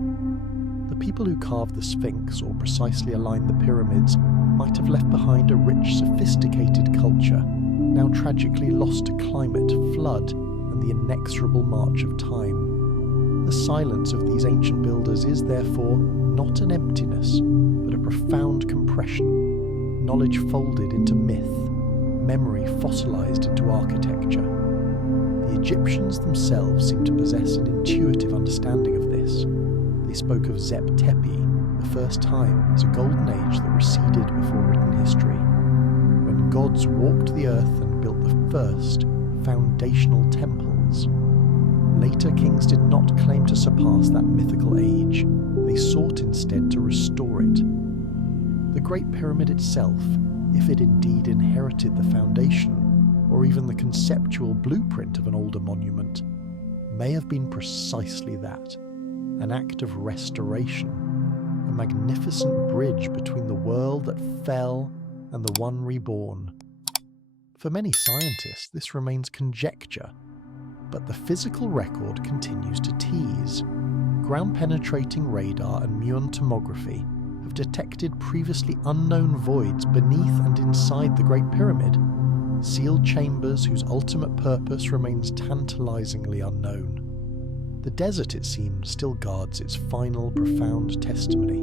The people who carved the Sphinx or precisely aligned the pyramids might have left behind a rich, sophisticated culture, now tragically lost to climate, flood, and the inexorable march of time. The silence of these ancient builders is, therefore, not an emptiness, but a profound compression, knowledge folded into myth, memory fossilized into architecture. The Egyptians themselves seem to possess an intuitive understanding of this. They spoke of Zep Tepi, the first time, as a golden age that receded before written history, when gods walked the earth and built the first foundational temples. Later kings did not claim to surpass that mythical age. They sought instead to restore it. The Great Pyramid itself, if it indeed inherited the foundation, or even the conceptual blueprint of an older monument, may have been precisely that, an act of restoration, a magnificent bridge between the world that fell and the one reborn. For many scientists, this remains conjecture, but the physical record continues to tease. Ground-penetrating radar and muon tomography have detected previously unknown voids beneath and inside the Great Pyramid, sealed chambers whose ultimate purpose remains tantalizingly unknown. The desert, it seems, still guards its final, profound testimony.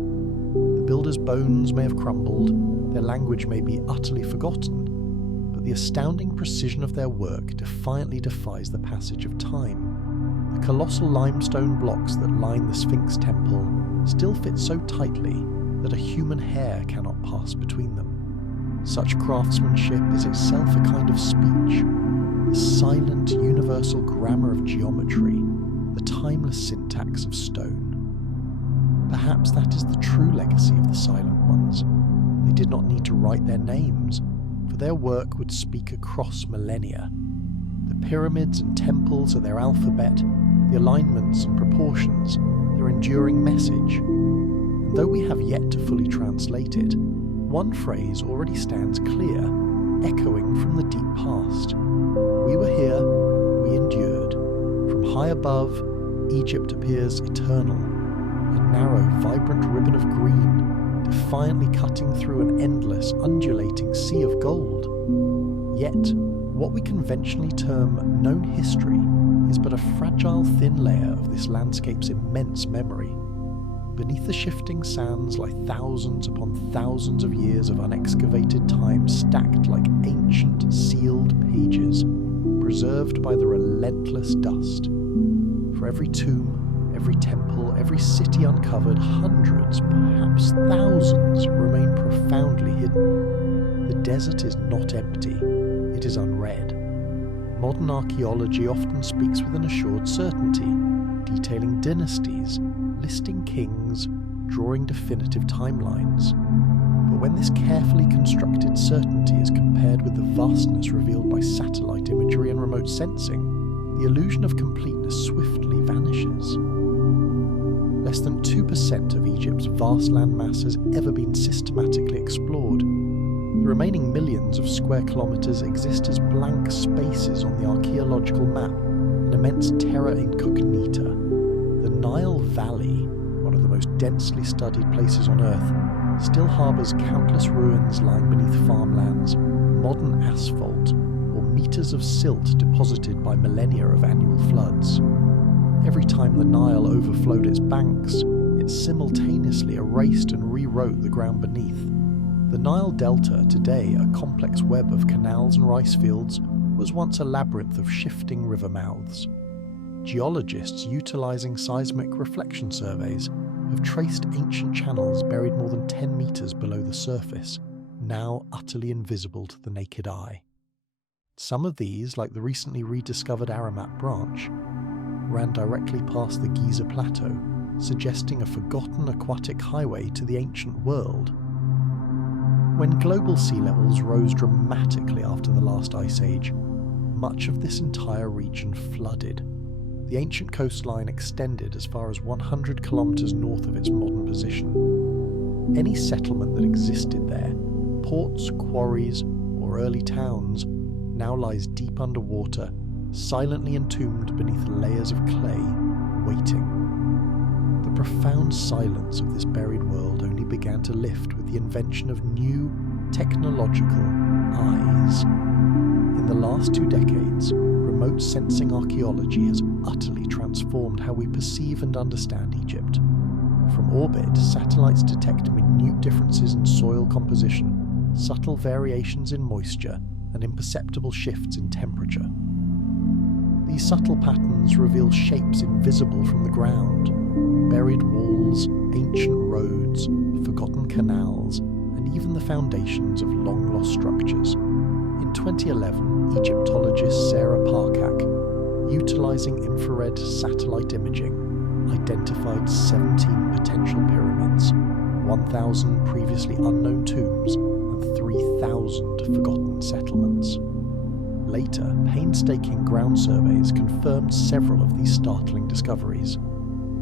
The builders' bones may have crumbled, their language may be utterly forgotten, but the astounding precision of their work defiantly defies the passage of time. The colossal limestone blocks that line the Sphinx temple still fit so tightly that a human hair cannot pass between them. Such craftsmanship is itself a kind of speech, the silent universal grammar of geometry, the timeless syntax of stone. Perhaps that is the true legacy of the Silent Ones. They did not need to write their names, for their work would speak across millennia. The pyramids and temples are their alphabet, the alignments and proportions, their enduring message. And though we have yet to fully translate it, one phrase already stands clear, echoing from the deep past. We were here, we endured. From high above, Egypt appears eternal, a narrow, vibrant ribbon of green, defiantly cutting through an endless, undulating sea of gold. Yet, what we conventionally term known history is but a fragile, thin layer of this landscape's immense memory. Beneath the shifting sands lie thousands upon thousands of years of unexcavated time stacked like ancient, sealed pages, preserved by the relentless dust. For every tomb, every temple, every city uncovered, hundreds, perhaps thousands, remain profoundly hidden. The desert is not empty, it is unread. modern archaeology often speaks with an assured certainty, detailing dynasties, listing kings, drawing definitive timelines. But when this carefully constructed certainty is compared with the vastness revealed by satellite imagery and remote sensing, the illusion of completeness swiftly vanishes. Less than 2% of Egypt's vast landmass has ever been systematically explored. The remaining millions of square kilometres exist as blank spaces on the archaeological map, an immense terra incognita. The Nile Valley, one of the most densely studied places on Earth, still harbours countless ruins lying beneath farmlands, modern asphalt, or metres of silt deposited by millennia of annual floods. Every time the Nile overflowed its banks, it simultaneously erased and rewrote the ground beneath. The Nile Delta, today a complex web of canals and rice fields, was once a labyrinth of shifting river mouths. Geologists utilising seismic reflection surveys have traced ancient channels buried more than 10 metres below the surface, now utterly invisible to the naked eye. Some of these, like the recently rediscovered Aramat branch, ran directly past the Giza plateau, suggesting a forgotten aquatic highway to the ancient world. When global sea levels rose dramatically after the last ice age, much of this entire region flooded. The ancient coastline extended as far as 100 kilometres north of its modern position. Any settlement that existed there, ports, quarries, or early towns, now lies deep underwater, silently entombed beneath layers of clay, waiting. The profound silence of this buried world only began to lift with the invention of new, technological eyes. In the last 2 decades, remote sensing archaeology has utterly transformed how we perceive and understand Egypt. From orbit, satellites detect minute differences in soil composition, subtle variations in moisture, and imperceptible shifts in temperature. These subtle patterns reveal shapes invisible from the ground: buried walls, ancient roads, forgotten canals, and even the foundations of long-lost structures. In 2011, Egyptologist Sarah Parcak, utilising infrared satellite imaging, identified 17 potential pyramids, 1,000 previously unknown tombs, and 3,000 forgotten settlements. Later, painstaking ground surveys confirmed several of these startling discoveries.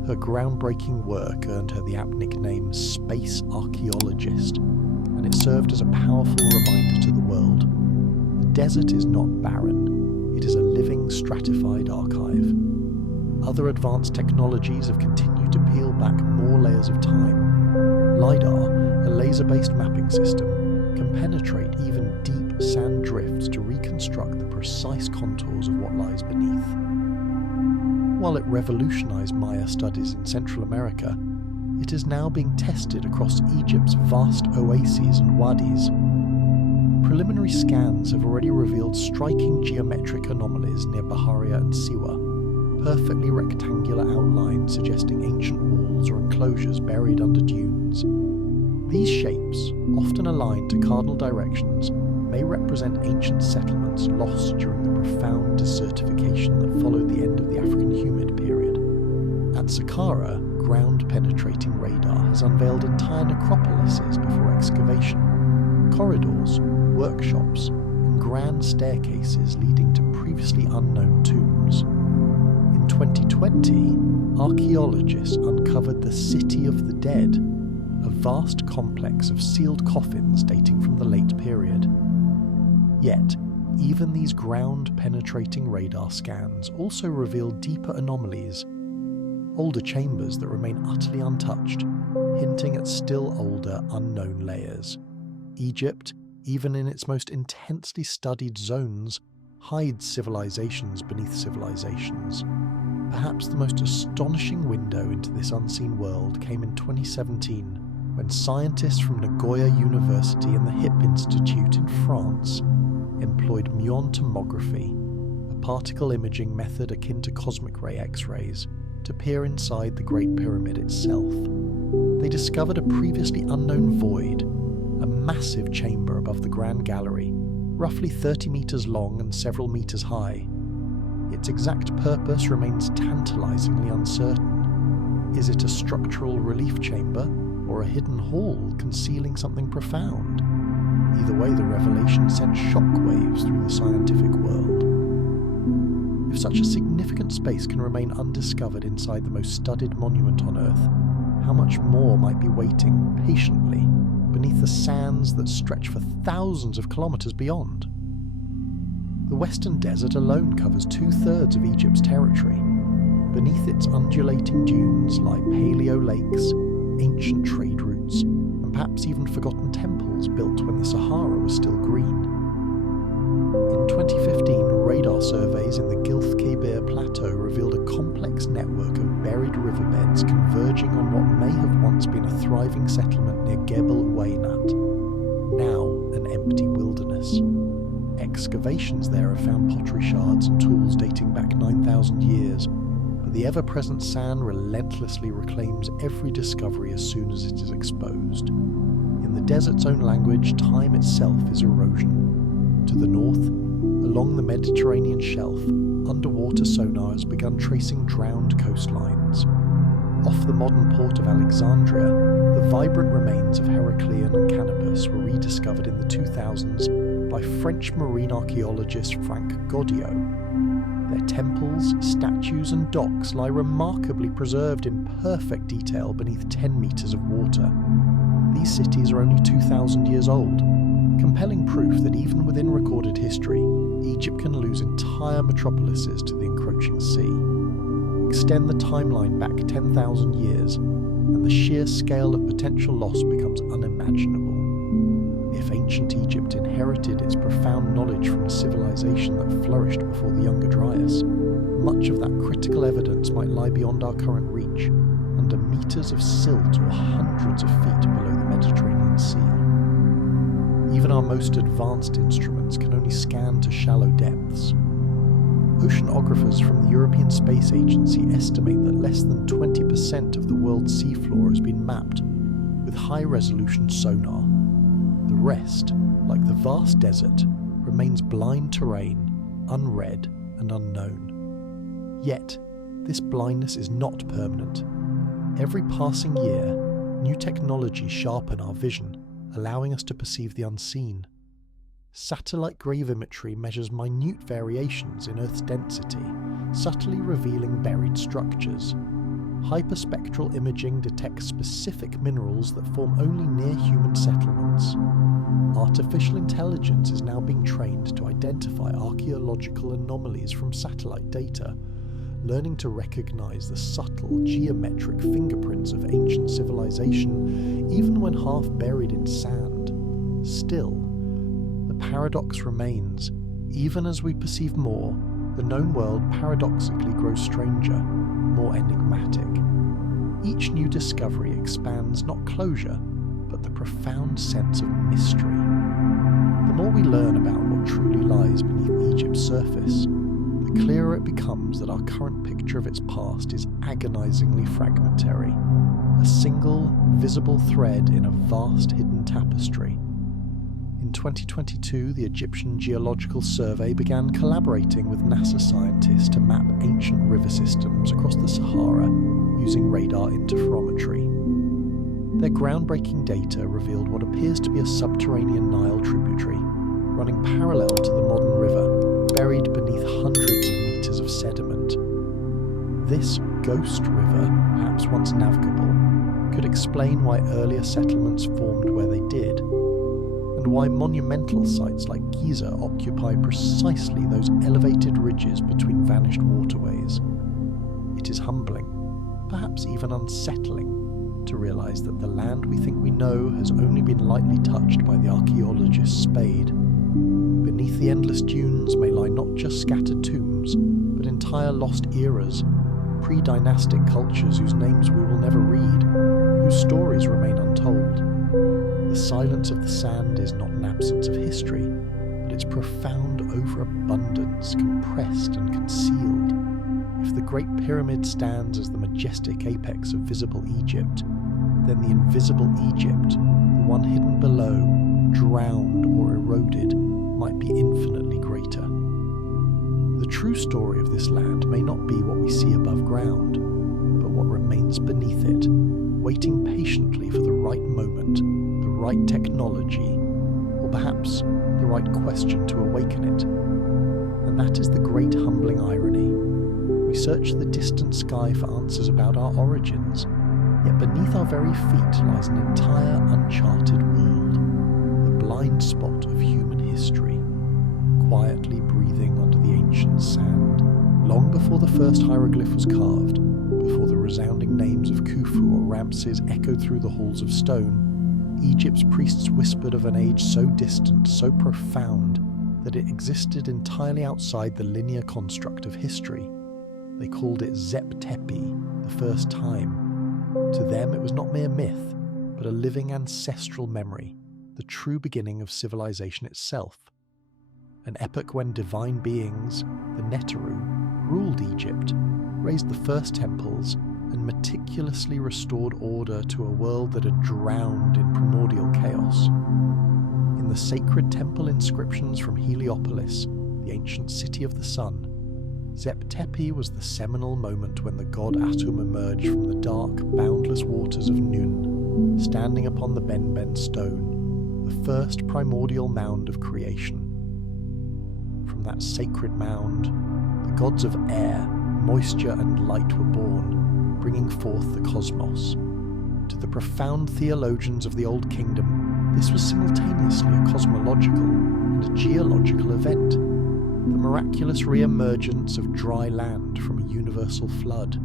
Her groundbreaking work earned her the apt nickname Space Archaeologist, and it served as a powerful reminder to the world. The desert is not barren, it is a living, stratified archive. Other advanced technologies have continued to peel back more layers of time. LiDAR, a laser-based mapping system, can penetrate even deep sand drifts to reconstruct the precise contours of what lies beneath. While it revolutionized Maya studies in Central America, it is now being tested across Egypt's vast oases and wadis. Preliminary scans have already revealed striking geometric anomalies near Baharia and Siwa, perfectly rectangular outlines suggesting ancient walls or enclosures buried under dunes. These shapes, often aligned to cardinal directions, may represent ancient settlements lost during the profound desertification that followed the end of the African humid period. At Saqqara, ground-penetrating radar has unveiled entire necropolises before excavation, corridors, workshops, and grand staircases leading to previously unknown tombs. In 2020, archaeologists uncovered the City of the Dead, a vast complex of sealed coffins dating from the late period. Yet, even these ground-penetrating radar scans also reveal deeper anomalies, older chambers that remain utterly untouched, hinting at still older, unknown layers. Egypt, even in its most intensely studied zones, hides civilizations beneath civilizations. Perhaps the most astonishing window into this unseen world came in 2017, when scientists from Nagoya University and the Hip Institute in France employed muon tomography, a particle imaging method akin to cosmic ray X-rays, to peer inside the Great Pyramid itself. They discovered a previously unknown void, a massive chamber above the Grand Gallery, roughly 30 metres long and several metres high. Its exact purpose remains tantalizingly uncertain. Is it a structural relief chamber, or a hidden hall concealing something profound? Either way, the revelation sent shockwaves through the scientific world. If such a significant space can remain undiscovered inside the most studied monument on Earth, how much more might be waiting patiently beneath the sands that stretch for thousands of kilometers beyond? The Western Desert alone covers 2/3 of Egypt's territory. Beneath its undulating dunes lie paleo lakes, ancient trade routes, and perhaps even forgotten temples built when the Sahara was still green. In 2015, radar surveys in the Gilth Kebir Plateau revealed a complex network of buried riverbeds converging on what may have once been a thriving settlement near Gebel Waynat, now an empty wilderness. Excavations there have found pottery shards and tools dating back 9,000 years, but the ever-present sand relentlessly reclaims every discovery as soon as it is exposed. In the desert's own language, time itself is erosion. To the north, along the Mediterranean shelf, underwater sonar has begun tracing drowned coastlines. Off the modern port of Alexandria, the vibrant remains of Heraclean and Canopus were rediscovered in the 2000s by French marine archaeologist Franck Godiot. Their temples, statues and docks lie remarkably preserved in perfect detail beneath 10 metres of water. These cities are only 2,000 years old, compelling proof that even within recorded history, Egypt can lose entire metropolises to the encroaching sea. Extend the timeline back 10,000 years, and the sheer scale of potential loss becomes unimaginable. If ancient Egypt inherited its profound knowledge from a civilization that flourished before the Younger Dryas, much of that critical evidence might lie beyond our current reach, under meters of silt or hundreds of feet below the Mediterranean Sea. Even our most advanced instruments can only scan to shallow depths. Oceanographers from the European Space Agency estimate that less than 20% of the world's seafloor has been mapped with high-resolution sonar. The rest, like the vast desert, remains blind terrain, unread and unknown. Yet, this blindness is not permanent. Every passing year, new technologies sharpen our vision, allowing us to perceive the unseen. Satellite gravimetry measures minute variations in Earth's density, subtly revealing buried structures. Hyperspectral imaging detects specific minerals that form only near human settlements. Artificial intelligence is now being trained to identify archaeological anomalies from satellite data, learning to recognize the subtle geometric fingerprints of ancient civilization, even when half buried in sand. Still, the paradox remains. Even as we perceive more, the known world paradoxically grows stranger, more enigmatic. Each new discovery expands not closure, but the profound sense of mystery. The more we learn about what truly lies beneath Egypt's surface, the clearer it becomes that our current picture of its past is agonizingly fragmentary, a single, visible thread in a vast hidden tapestry. In 2022, the Egyptian Geological Survey began collaborating with NASA scientists to map ancient river systems across the Sahara using radar interferometry. Their groundbreaking data revealed what appears to be a subterranean Nile tributary, running parallel to the modern river, buried beneath hundreds of meters of sediment. This ghost river, perhaps once navigable, could explain why earlier settlements formed where they did, and why monumental sites like Giza occupy precisely those elevated ridges between vanished waterways. It is humbling, perhaps even unsettling, to realise that the land we think we know has only been lightly touched by the archaeologist's spade. Beneath the endless dunes may lie not just scattered tombs, but entire lost eras, pre-dynastic cultures whose names we will never read, whose stories remain untold. The silence of the sand is not an absence of history, but its profound overabundance, compressed and concealed. If the Great Pyramid stands as the majestic apex of visible Egypt, then the invisible Egypt, the one hidden below, drowned or eroded, might be infinitely greater. The true story of this land may not be what we see above ground, but what remains beneath it, waiting patiently for the right moment, the right technology, or perhaps the right question to awaken it. And that is the great humbling irony. We search the distant sky for answers about our origins, yet beneath our very feet lies an entire uncharted world, the blind spot of human history, quietly breathing under the ancient sand. Long before the first hieroglyph was carved, before the resounding names of Khufu or Ramses echoed through the halls of stone, Egypt's priests whispered of an age so distant, so profound, that it existed entirely outside the linear construct of history. They called it Zep Tepi, the first time. To them it was not mere myth, but a living ancestral memory, the true beginning of civilization itself. An epoch when divine beings, the Neteru, ruled Egypt, raised the first temples, and meticulously restored order to a world that had drowned in primordial chaos. In the sacred temple inscriptions from Heliopolis, the ancient city of the sun, Zep Tepi was the seminal moment when the god Atum emerged from the dark, boundless waters of Nun, standing upon the Ben stone, the first primordial mound of creation. From that sacred mound, the gods of air, moisture and light were born, bringing forth the cosmos. To the profound theologians of the Old Kingdom, this was simultaneously a cosmological and a geological event, the miraculous re-emergence of dry land from a universal flood.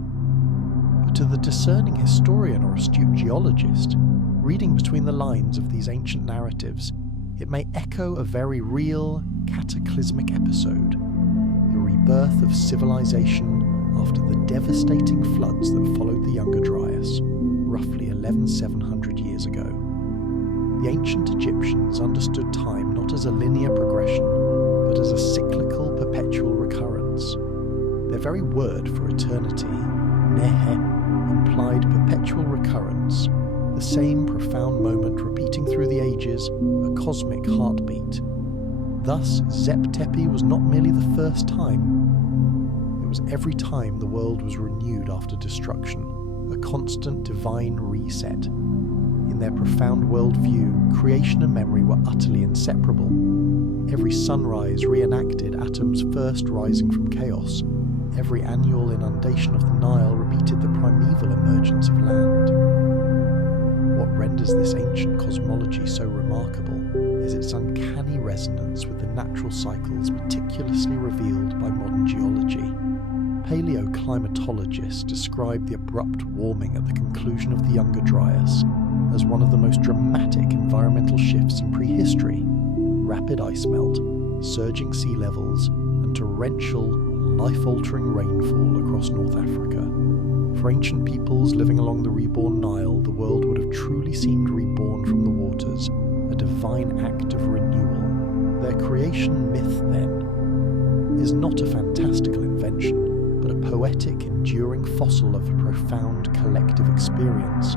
But to the discerning historian or astute geologist, reading between the lines of these ancient narratives, it may echo a very real, cataclysmic episode, the rebirth of civilization after the devastating floods that followed the Younger Dryas, roughly 11,700 years ago. The ancient Egyptians understood time not as a linear progression, but as a cyclical, perpetual recurrence. Their very word for eternity, nehe, implied perpetual recurrence, the same profound moment repeating through the ages, a cosmic heartbeat. Thus, Zep Tepi was not merely the first time, it was every time the world was renewed after destruction, a constant divine reset. In their profound worldview, creation and memory were utterly inseparable. Every sunrise reenacted Atum's first rising from chaos. Every annual inundation of the Nile repeated the primeval emergence of land. What renders this ancient cosmology so remarkable is its uncanny resonance with the natural cycles meticulously revealed by modern geology. Paleoclimatologists describe the abrupt warming at the conclusion of the Younger Dryas as one of the most dramatic environmental shifts in prehistory. Rapid ice melt, surging sea levels, and torrential, life-altering rainfall across North Africa. For ancient peoples living along the reborn Nile, the world would have truly seemed reborn from the waters, a divine act of renewal. Their creation myth, then, is not a fantastical invention, but a poetic, enduring fossil of a profound collective experience.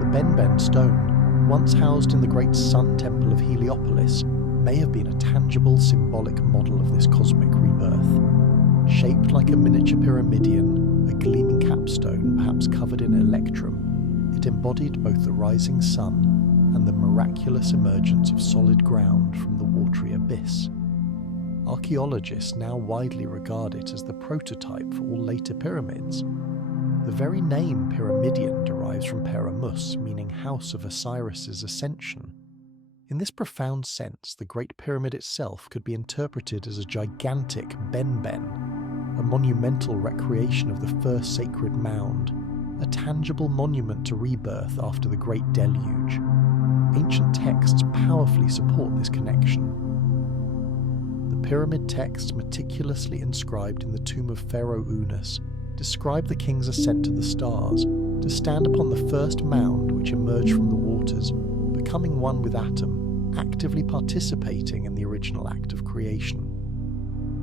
The Ben stone, once housed in the great sun temple of Heliopolis, may have been a tangible, symbolic model of this cosmic rebirth. Shaped like a miniature pyramidion, a gleaming capstone, perhaps covered in electrum, it embodied both the rising sun and the miraculous emergence of solid ground from the watery abyss. Archaeologists now widely regard it as the prototype for all later pyramids. The very name pyramidion derives from Peramus, meaning house of Osiris's ascension. In this profound sense, the Great Pyramid itself could be interpreted as a gigantic Ben, a monumental recreation of the first sacred mound, a tangible monument to rebirth after the Great Deluge. Ancient texts powerfully support this connection. The pyramid texts meticulously inscribed in the tomb of Pharaoh Unas describe the king's ascent to the stars, to stand upon the first mound which emerged from the waters, becoming one with Atum, actively participating in the original act of creation.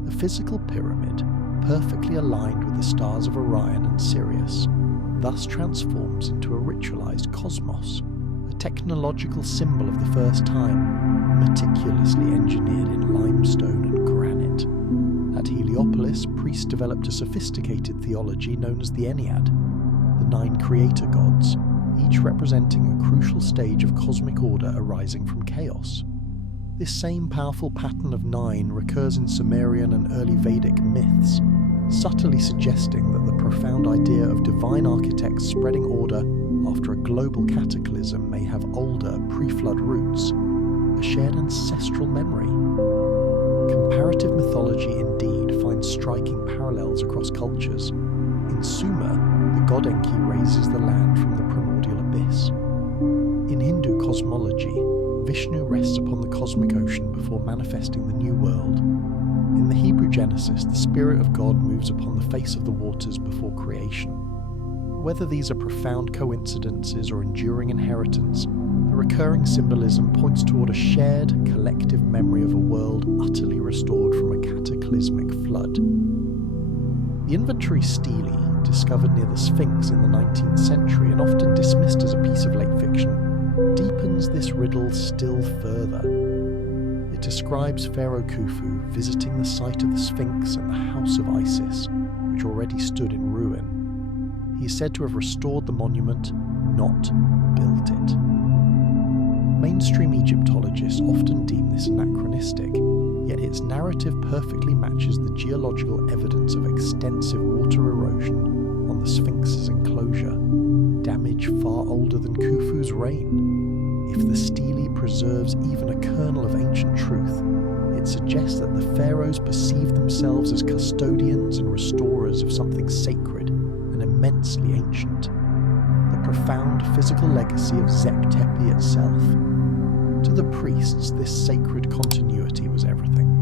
The physical pyramid, perfectly aligned with the stars of Orion and Sirius, thus transforms into a ritualized cosmos, a technological symbol of the first time, meticulously engineered in limestone and granite. At Heliopolis, Heliopolis, priests developed a sophisticated theology known as the Ennead, the 9 creator gods, each representing a crucial stage of cosmic order arising from chaos. This same powerful pattern of 9 recurs in Sumerian and early Vedic myths, subtly suggesting that the profound idea of divine architects spreading order after a global cataclysm may have older, pre-flood roots, a shared ancestral memory. Comparative mythology indeed finds striking parallels across cultures. In Sumer, the god Enki raises the land from the primordial abyss. In Hindu cosmology, Vishnu rests upon the cosmic ocean before manifesting the new world. In the Hebrew Genesis, the Spirit of God moves upon the face of the waters before creation. Whether these are profound coincidences or enduring inheritance, the recurring symbolism points toward a shared, collective memory of a world utterly restored from a cataclysmic flood. The inventory stele, discovered near the Sphinx in the 19th century and often dismissed as a piece of late fiction, deepens this riddle still further. It describes Pharaoh Khufu visiting the site of the Sphinx and the house of Isis, which already stood in ruin. He is said to have restored the monument, not built it. Mainstream Egyptologists often deem this anachronistic, yet its narrative perfectly matches the geological evidence of extensive water erosion on the Sphinx's enclosure, damage far older than Khufu's reign. If the stele preserves even a kernel of ancient truth, it suggests that the pharaohs perceived themselves as custodians and restorers of something sacred and immensely ancient, the profound physical legacy of Zep Tepi itself. To the priests, this sacred continuity was everything.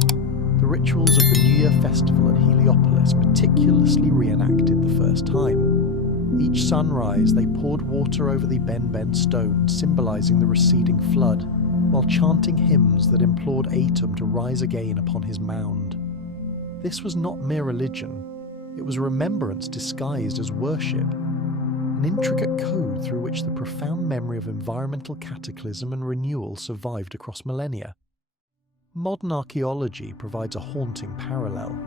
The rituals of the New Year festival at Heliopolis meticulously reenacted the first time. Each sunrise they poured water over the Ben stone, symbolizing the receding flood, while chanting hymns that implored Atum to rise again upon his mound. This was not mere religion, it was remembrance disguised as worship, an intricate code through which the profound memory of environmental cataclysm and renewal survived across millennia. Modern archaeology provides a haunting parallel.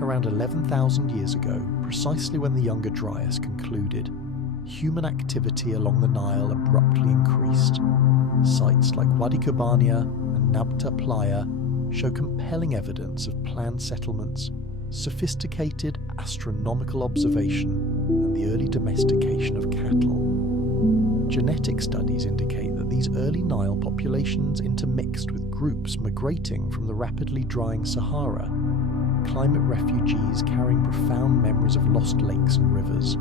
Around 11,000 years ago, precisely when the Younger Dryas concluded, human activity along the Nile abruptly increased. Sites like Wadi Kubania and Nabta Playa show compelling evidence of planned settlements, sophisticated astronomical observation, and the early domestication of cattle. Genetic studies indicate that these early Nile populations intermixed with groups migrating from the rapidly drying Sahara, climate refugees carrying profound memories of lost lakes and rivers.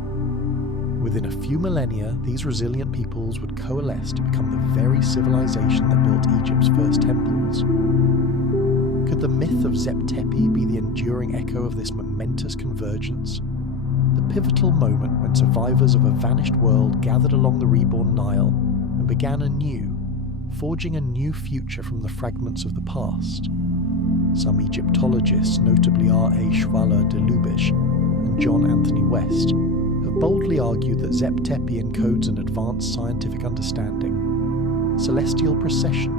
Within a few millennia, these resilient peoples would coalesce to become the very civilization that built Egypt's first temples. Could the myth of Zep Tepi be the enduring echo of this momentous convergence? The pivotal moment when survivors of a vanished world gathered along the reborn Nile and began anew, forging a new future from the fragments of the past. Some Egyptologists, notably R.A. Schwaller de Lubisch and John Anthony West, have boldly argued that Zep Tepi encodes an advanced scientific understanding, celestial precession,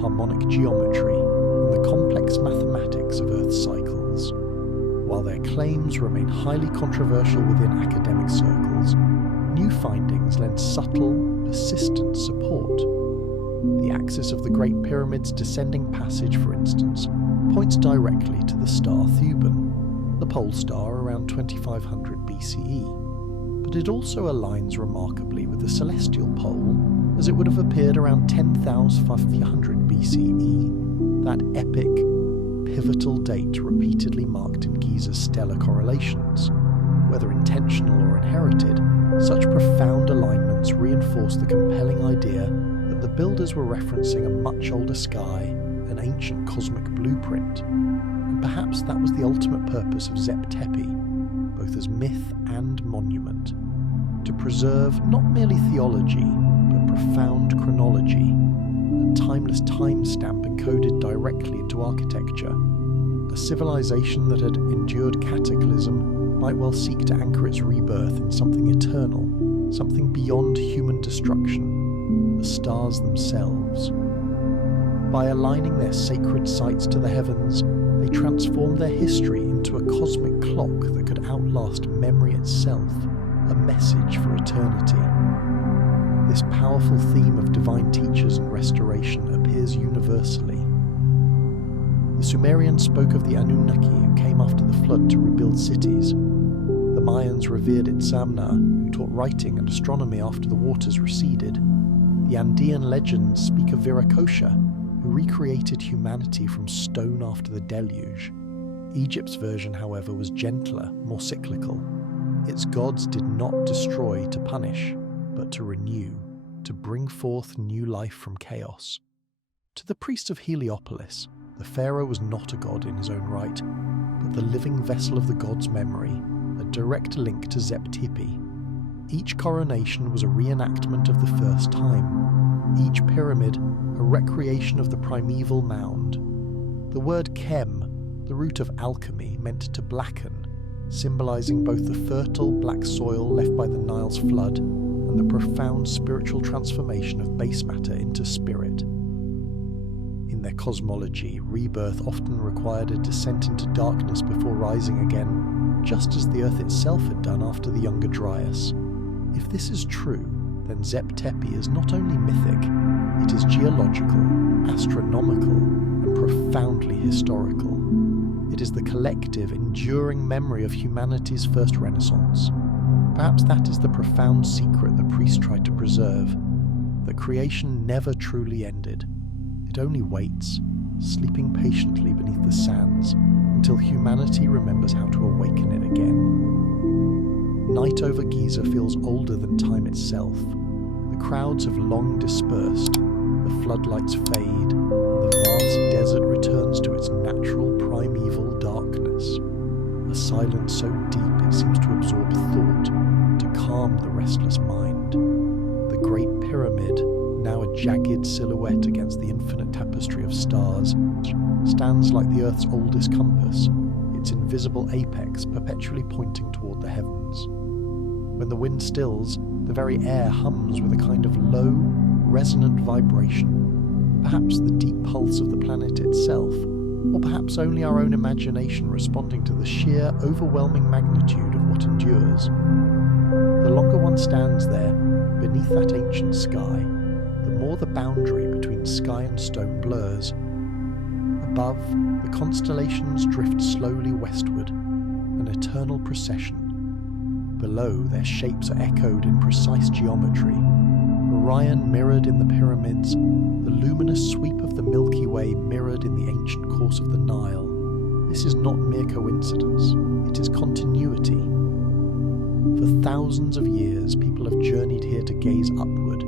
harmonic geometry, and the complex mathematics of Earth's cycles. While their claims remain highly controversial within academic circles, new findings lend subtle, persistent support. The axis of the Great Pyramid's descending passage, for instance, points directly to the star Thuban, the pole star around 2500 BCE, but it also aligns remarkably with the celestial pole, as it would have appeared around 10,500 BCE, that epic, pivotal date repeatedly marked in Giza's stellar correlations. Whether intentional or inherited, such profound alignments reinforce the compelling idea that the builders were referencing a much older sky, an ancient cosmic blueprint, and perhaps that was the ultimate purpose of Zep Tepi, both as myth and monument, to preserve not merely theology, but profound chronology, a timeless timestamp encoded directly into architecture. A civilization that had endured cataclysm might well seek to anchor its rebirth in something eternal, something beyond human destruction, the stars themselves. By aligning their sacred sites to the heavens, they transformed their history into to a cosmic clock that could outlast memory itself, a message for eternity. This powerful theme of divine teachers and restoration appears universally. The Sumerians spoke of the Anunnaki who came after the flood to rebuild cities. The Mayans revered Itzamna, who taught writing and astronomy after the waters receded. The Andean legends speak of Viracocha, who recreated humanity from stone after the deluge. Egypt's version, however, was gentler, more cyclical. Its gods did not destroy to punish, but to renew, to bring forth new life from chaos. To the priest of Heliopolis, the pharaoh was not a god in his own right, but the living vessel of the god's memory, a direct link to Zep-Tipi. Each coronation was a reenactment of the first time, each pyramid a recreation of the primeval mound. The word chem, the root of alchemy, meant to blacken, symbolizing both the fertile black soil left by the Nile's flood and the profound spiritual transformation of base matter into spirit. In their cosmology, rebirth often required a descent into darkness before rising again, just as the Earth itself had done after the Younger Dryas. If this is true, then Zep-Tepi is not only mythic, it is geological, astronomical, and profoundly historical. It is the collective, enduring memory of humanity's first renaissance. Perhaps that is the profound secret the priests tried to preserve, that creation never truly ended. It only waits, sleeping patiently beneath the sands, until humanity remembers how to awaken it again. Night over Giza feels older than time itself. The crowds have long dispersed, the floodlights fade, and the vast desert returns to its natural primeval darkness. A silence so deep it seems to absorb thought, to calm the restless mind. The Great Pyramid, now a jagged silhouette against the infinite tapestry of stars, stands like the Earth's oldest compass, its invisible apex perpetually pointing toward the heavens. When the wind stills, the very air hums with a kind of low, resonant vibration, perhaps the deep pulse of the planet itself, or perhaps only our own imagination responding to the sheer, overwhelming magnitude of what endures. The longer one stands there, beneath that ancient sky, the more the boundary between sky and stone blurs. Above, the constellations drift slowly westward, an eternal procession. Below, their shapes are echoed in precise geometry. Orion mirrored in the pyramids, the luminous sweep of the Milky Way mirrored in the ancient course of the Nile. This is not mere coincidence, it is continuity. For thousands of years, people have journeyed here to gaze upward,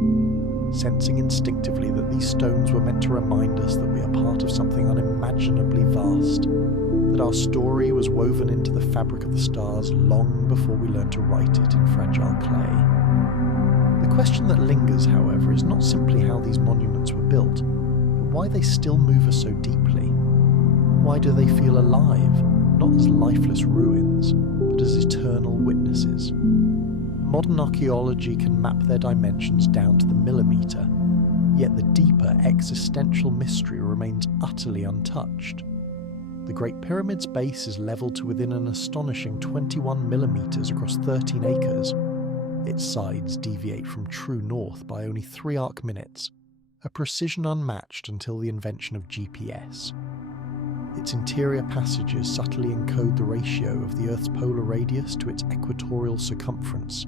sensing instinctively that these stones were meant to remind us that we are part of something unimaginably vast, that our story was woven into the fabric of the stars long before we learned to write it in fragile clay. The question that lingers, however, is not simply how these monuments were built, but why they still move us so deeply. Why do they feel alive, not as lifeless ruins, but as eternal witnesses? Modern archaeology can map their dimensions down to the millimetre, yet the deeper existential mystery remains utterly untouched. The Great Pyramid's base is levelled to within an astonishing 21 millimetres across 13 acres. Its sides deviate from true north by only 3 arc minutes, a precision unmatched until the invention of GPS. Its interior passages subtly encode the ratio of the Earth's polar radius to its equatorial circumference,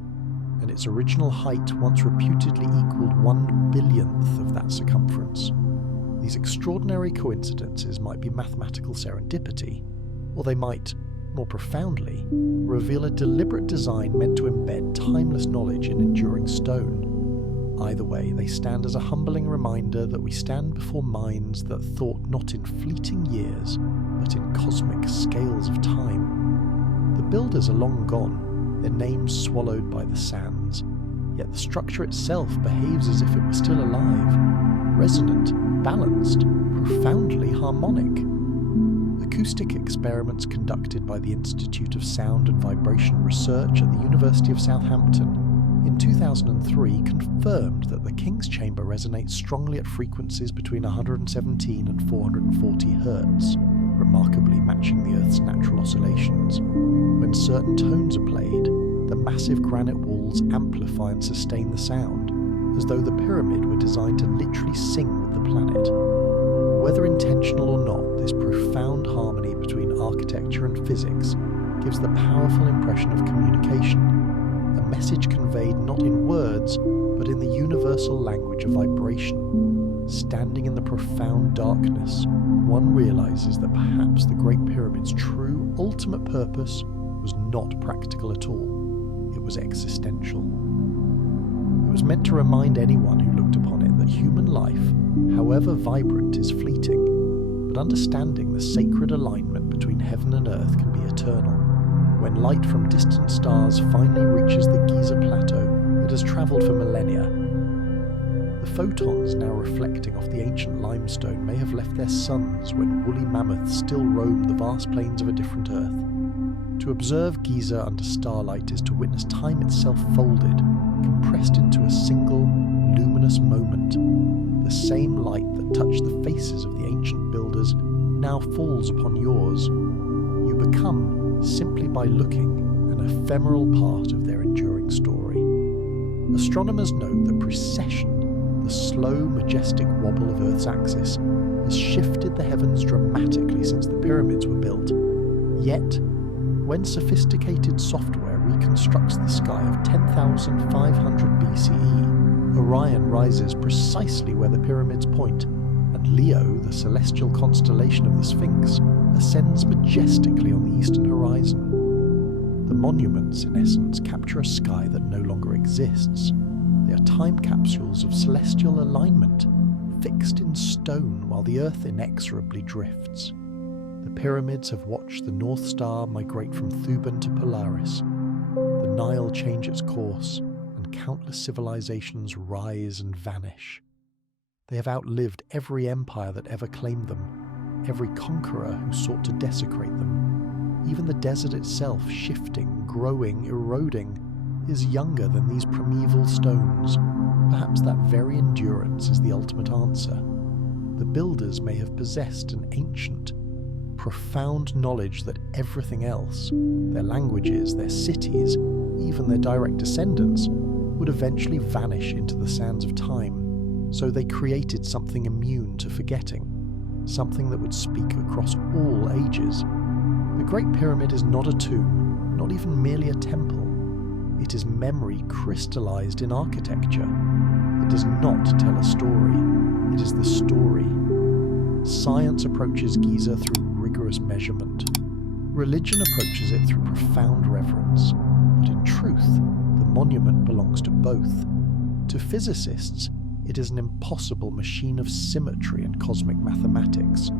and its original height once reputedly equalled 1/1000th of that circumference. These extraordinary coincidences might be mathematical serendipity, or they might, more profoundly, reveal a deliberate design meant to embed timeless knowledge in enduring stone. Either way, they stand as a humbling reminder that we stand before minds that thought not in fleeting years, but in cosmic scales of time. The builders are long gone, their names swallowed by the sands, yet the structure itself behaves as if it were still alive, resonant, balanced, profoundly harmonic. Acoustic experiments conducted by the Institute of Sound and Vibration Research at the University of Southampton in 2003 confirmed that the King's Chamber resonates strongly at frequencies between 117 and 440 Hz, remarkably matching the Earth's natural oscillations. When certain tones are played, the massive granite walls amplify and sustain the sound, as though the pyramid were designed to literally sing with the planet. Whether intentional or not, this profound harmony between architecture and physics gives the powerful impression of communication, a message conveyed not in words, but in the universal language of vibration. Standing in the profound darkness, one realizes that perhaps the Great Pyramid's true, ultimate purpose was not practical at all. It was existential. It was meant to remind anyone who looked upon it that human life, however vibrant, is fleeting, but understanding the sacred alignment between heaven and earth can be eternal. When light from distant stars finally reaches the Giza plateau, it has travelled for millennia. The photons now reflecting off the ancient limestone may have left their suns when woolly mammoths still roam the vast plains of a different earth. To observe Giza under starlight is to witness time itself folded, compressed into a single, luminous moment. The same light that touched the faces of the ancient builders now falls upon yours. You become, simply by looking, an ephemeral part of their enduring story. Astronomers note that precession, the slow, majestic wobble of Earth's axis, has shifted the heavens dramatically since the pyramids were built. Yet, when sophisticated software reconstructs the sky of 10,500 BCE, Orion rises precisely where the pyramids point, and Leo, the celestial constellation of the Sphinx, ascends majestically on the eastern horizon. The monuments, in essence, capture a sky that no longer exists. They are time capsules of celestial alignment, fixed in stone while the Earth inexorably drifts. The pyramids have watched the North Star migrate from Thuban to Polaris, the Nile change its course, and countless civilizations rise and vanish. They have outlived every empire that ever claimed them, every conqueror who sought to desecrate them. Even the desert itself, shifting, growing, eroding, is younger than these primeval stones. Perhaps that very endurance is the ultimate answer. The builders may have possessed an ancient, profound knowledge that everything else, their languages, their cities, even their direct descendants, would eventually vanish into the sands of time. So they created something immune to forgetting, something that would speak across all ages. The Great Pyramid is not a tomb, not even merely a temple. It is memory crystallized in architecture. It does not tell a story. It is the story. Science approaches Giza through rigorous measurement. Religion approaches it through profound reverence. But in truth, the monument belongs to both. To physicists, it is an impossible machine of symmetry and cosmic mathematics.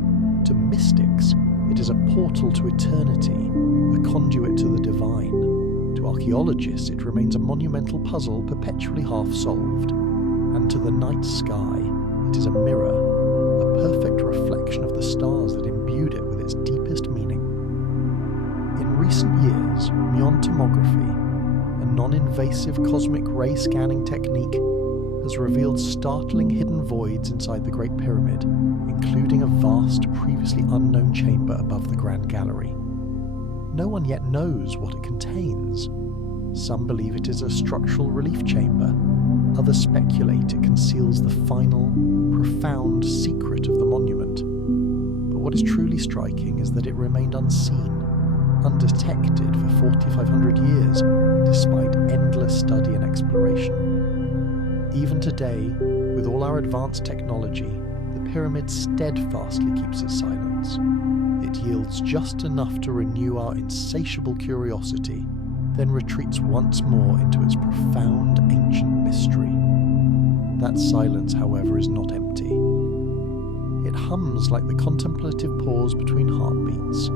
To mystics, it is a portal to eternity, a conduit to the divine. To archaeologists, it remains a monumental puzzle perpetually half-solved. And to the night sky, it is a mirror, a perfect reflection of the stars that imbued it with its deepest meaning. In recent years, muon tomography, a non-invasive cosmic ray scanning technique, has revealed startling hidden voids inside the Great Pyramid, including a vast, previously unknown chamber above the Grand Gallery. No one yet knows what it contains. Some believe it is a structural relief chamber. Others speculate it conceals the final, profound secret of the monument. But what is truly striking is that it remained unseen, undetected for 4,500 years, despite endless study and exploration. Even today, with all our advanced technology, the pyramid steadfastly keeps its silence. It yields just enough to renew our insatiable curiosity, then retreats once more into its profound ancient mystery. That silence, however, is not empty. It hums like the contemplative pause between heartbeats,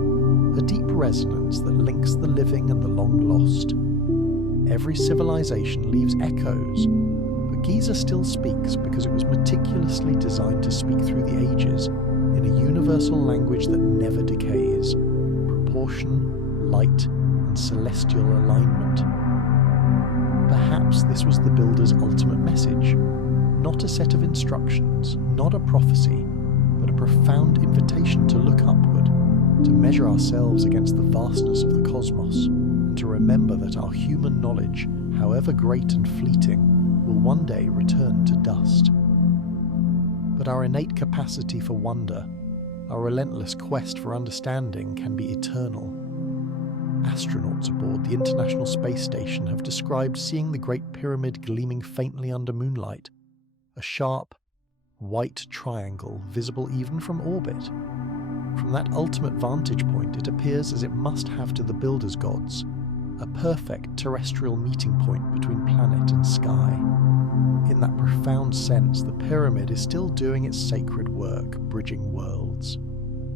a deep resonance that links the living and the long lost. Every civilization leaves echoes, but Giza still speaks because it was meticulously designed to speak through the ages in a universal language that never decays: proportion, light, and celestial alignment. Perhaps this was the builder's ultimate message, not a set of instructions, not a prophecy, but a profound invitation to look upward, to measure ourselves against the vastness of the cosmos, and to remember that our human knowledge, however great and fleeting, will one day return to dust. But our innate capacity for wonder, our relentless quest for understanding, can be eternal. Astronauts aboard the International Space Station have described seeing the Great Pyramid gleaming faintly under moonlight, a sharp, white triangle visible even from orbit. From that ultimate vantage point, it appears as it must have to the builders' gods, a perfect terrestrial meeting point between planet and sky. In that profound sense, the pyramid is still doing its sacred work, bridging worlds.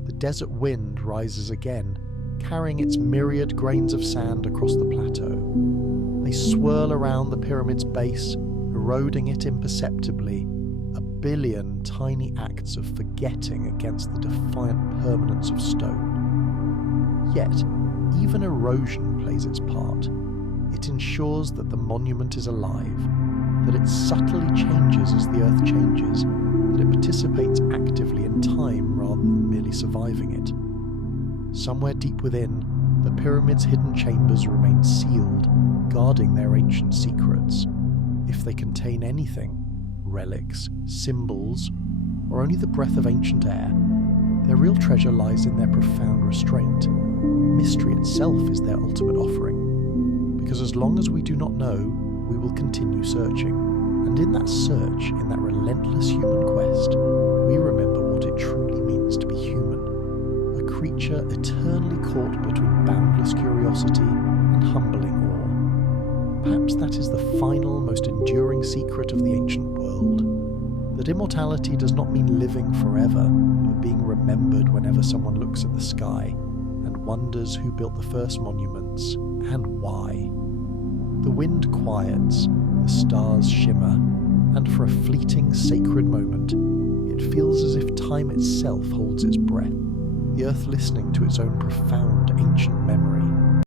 The desert wind rises again, carrying its myriad grains of sand across the plateau. They swirl around the pyramid's base, eroding it imperceptibly, a billion tiny acts of forgetting against the defiant permanence of stone. Yet, even erosion plays its part. It ensures that the monument is alive, that it subtly changes as the Earth changes, that it participates actively in time rather than merely surviving it. Somewhere deep within, the pyramid's hidden chambers remain sealed, guarding their ancient secrets. If they contain anything, relics, symbols, or only the breath of ancient air, their real treasure lies in their profound restraint. Mystery itself is their ultimate offering, because as long as we do not know, we will continue searching. And in that search, in that relentless human quest, we remember what it truly means to be human. A creature eternally caught between boundless curiosity and humbling awe. Perhaps that is the final, most enduring secret of the ancient world. That immortality does not mean living forever, but being remembered whenever someone looks at the sky and wonders who built the first monuments and why. The wind quiets, the stars shimmer, and for a fleeting, sacred moment, it feels as if time itself holds its breath, the earth listening to its own profound ancient memory.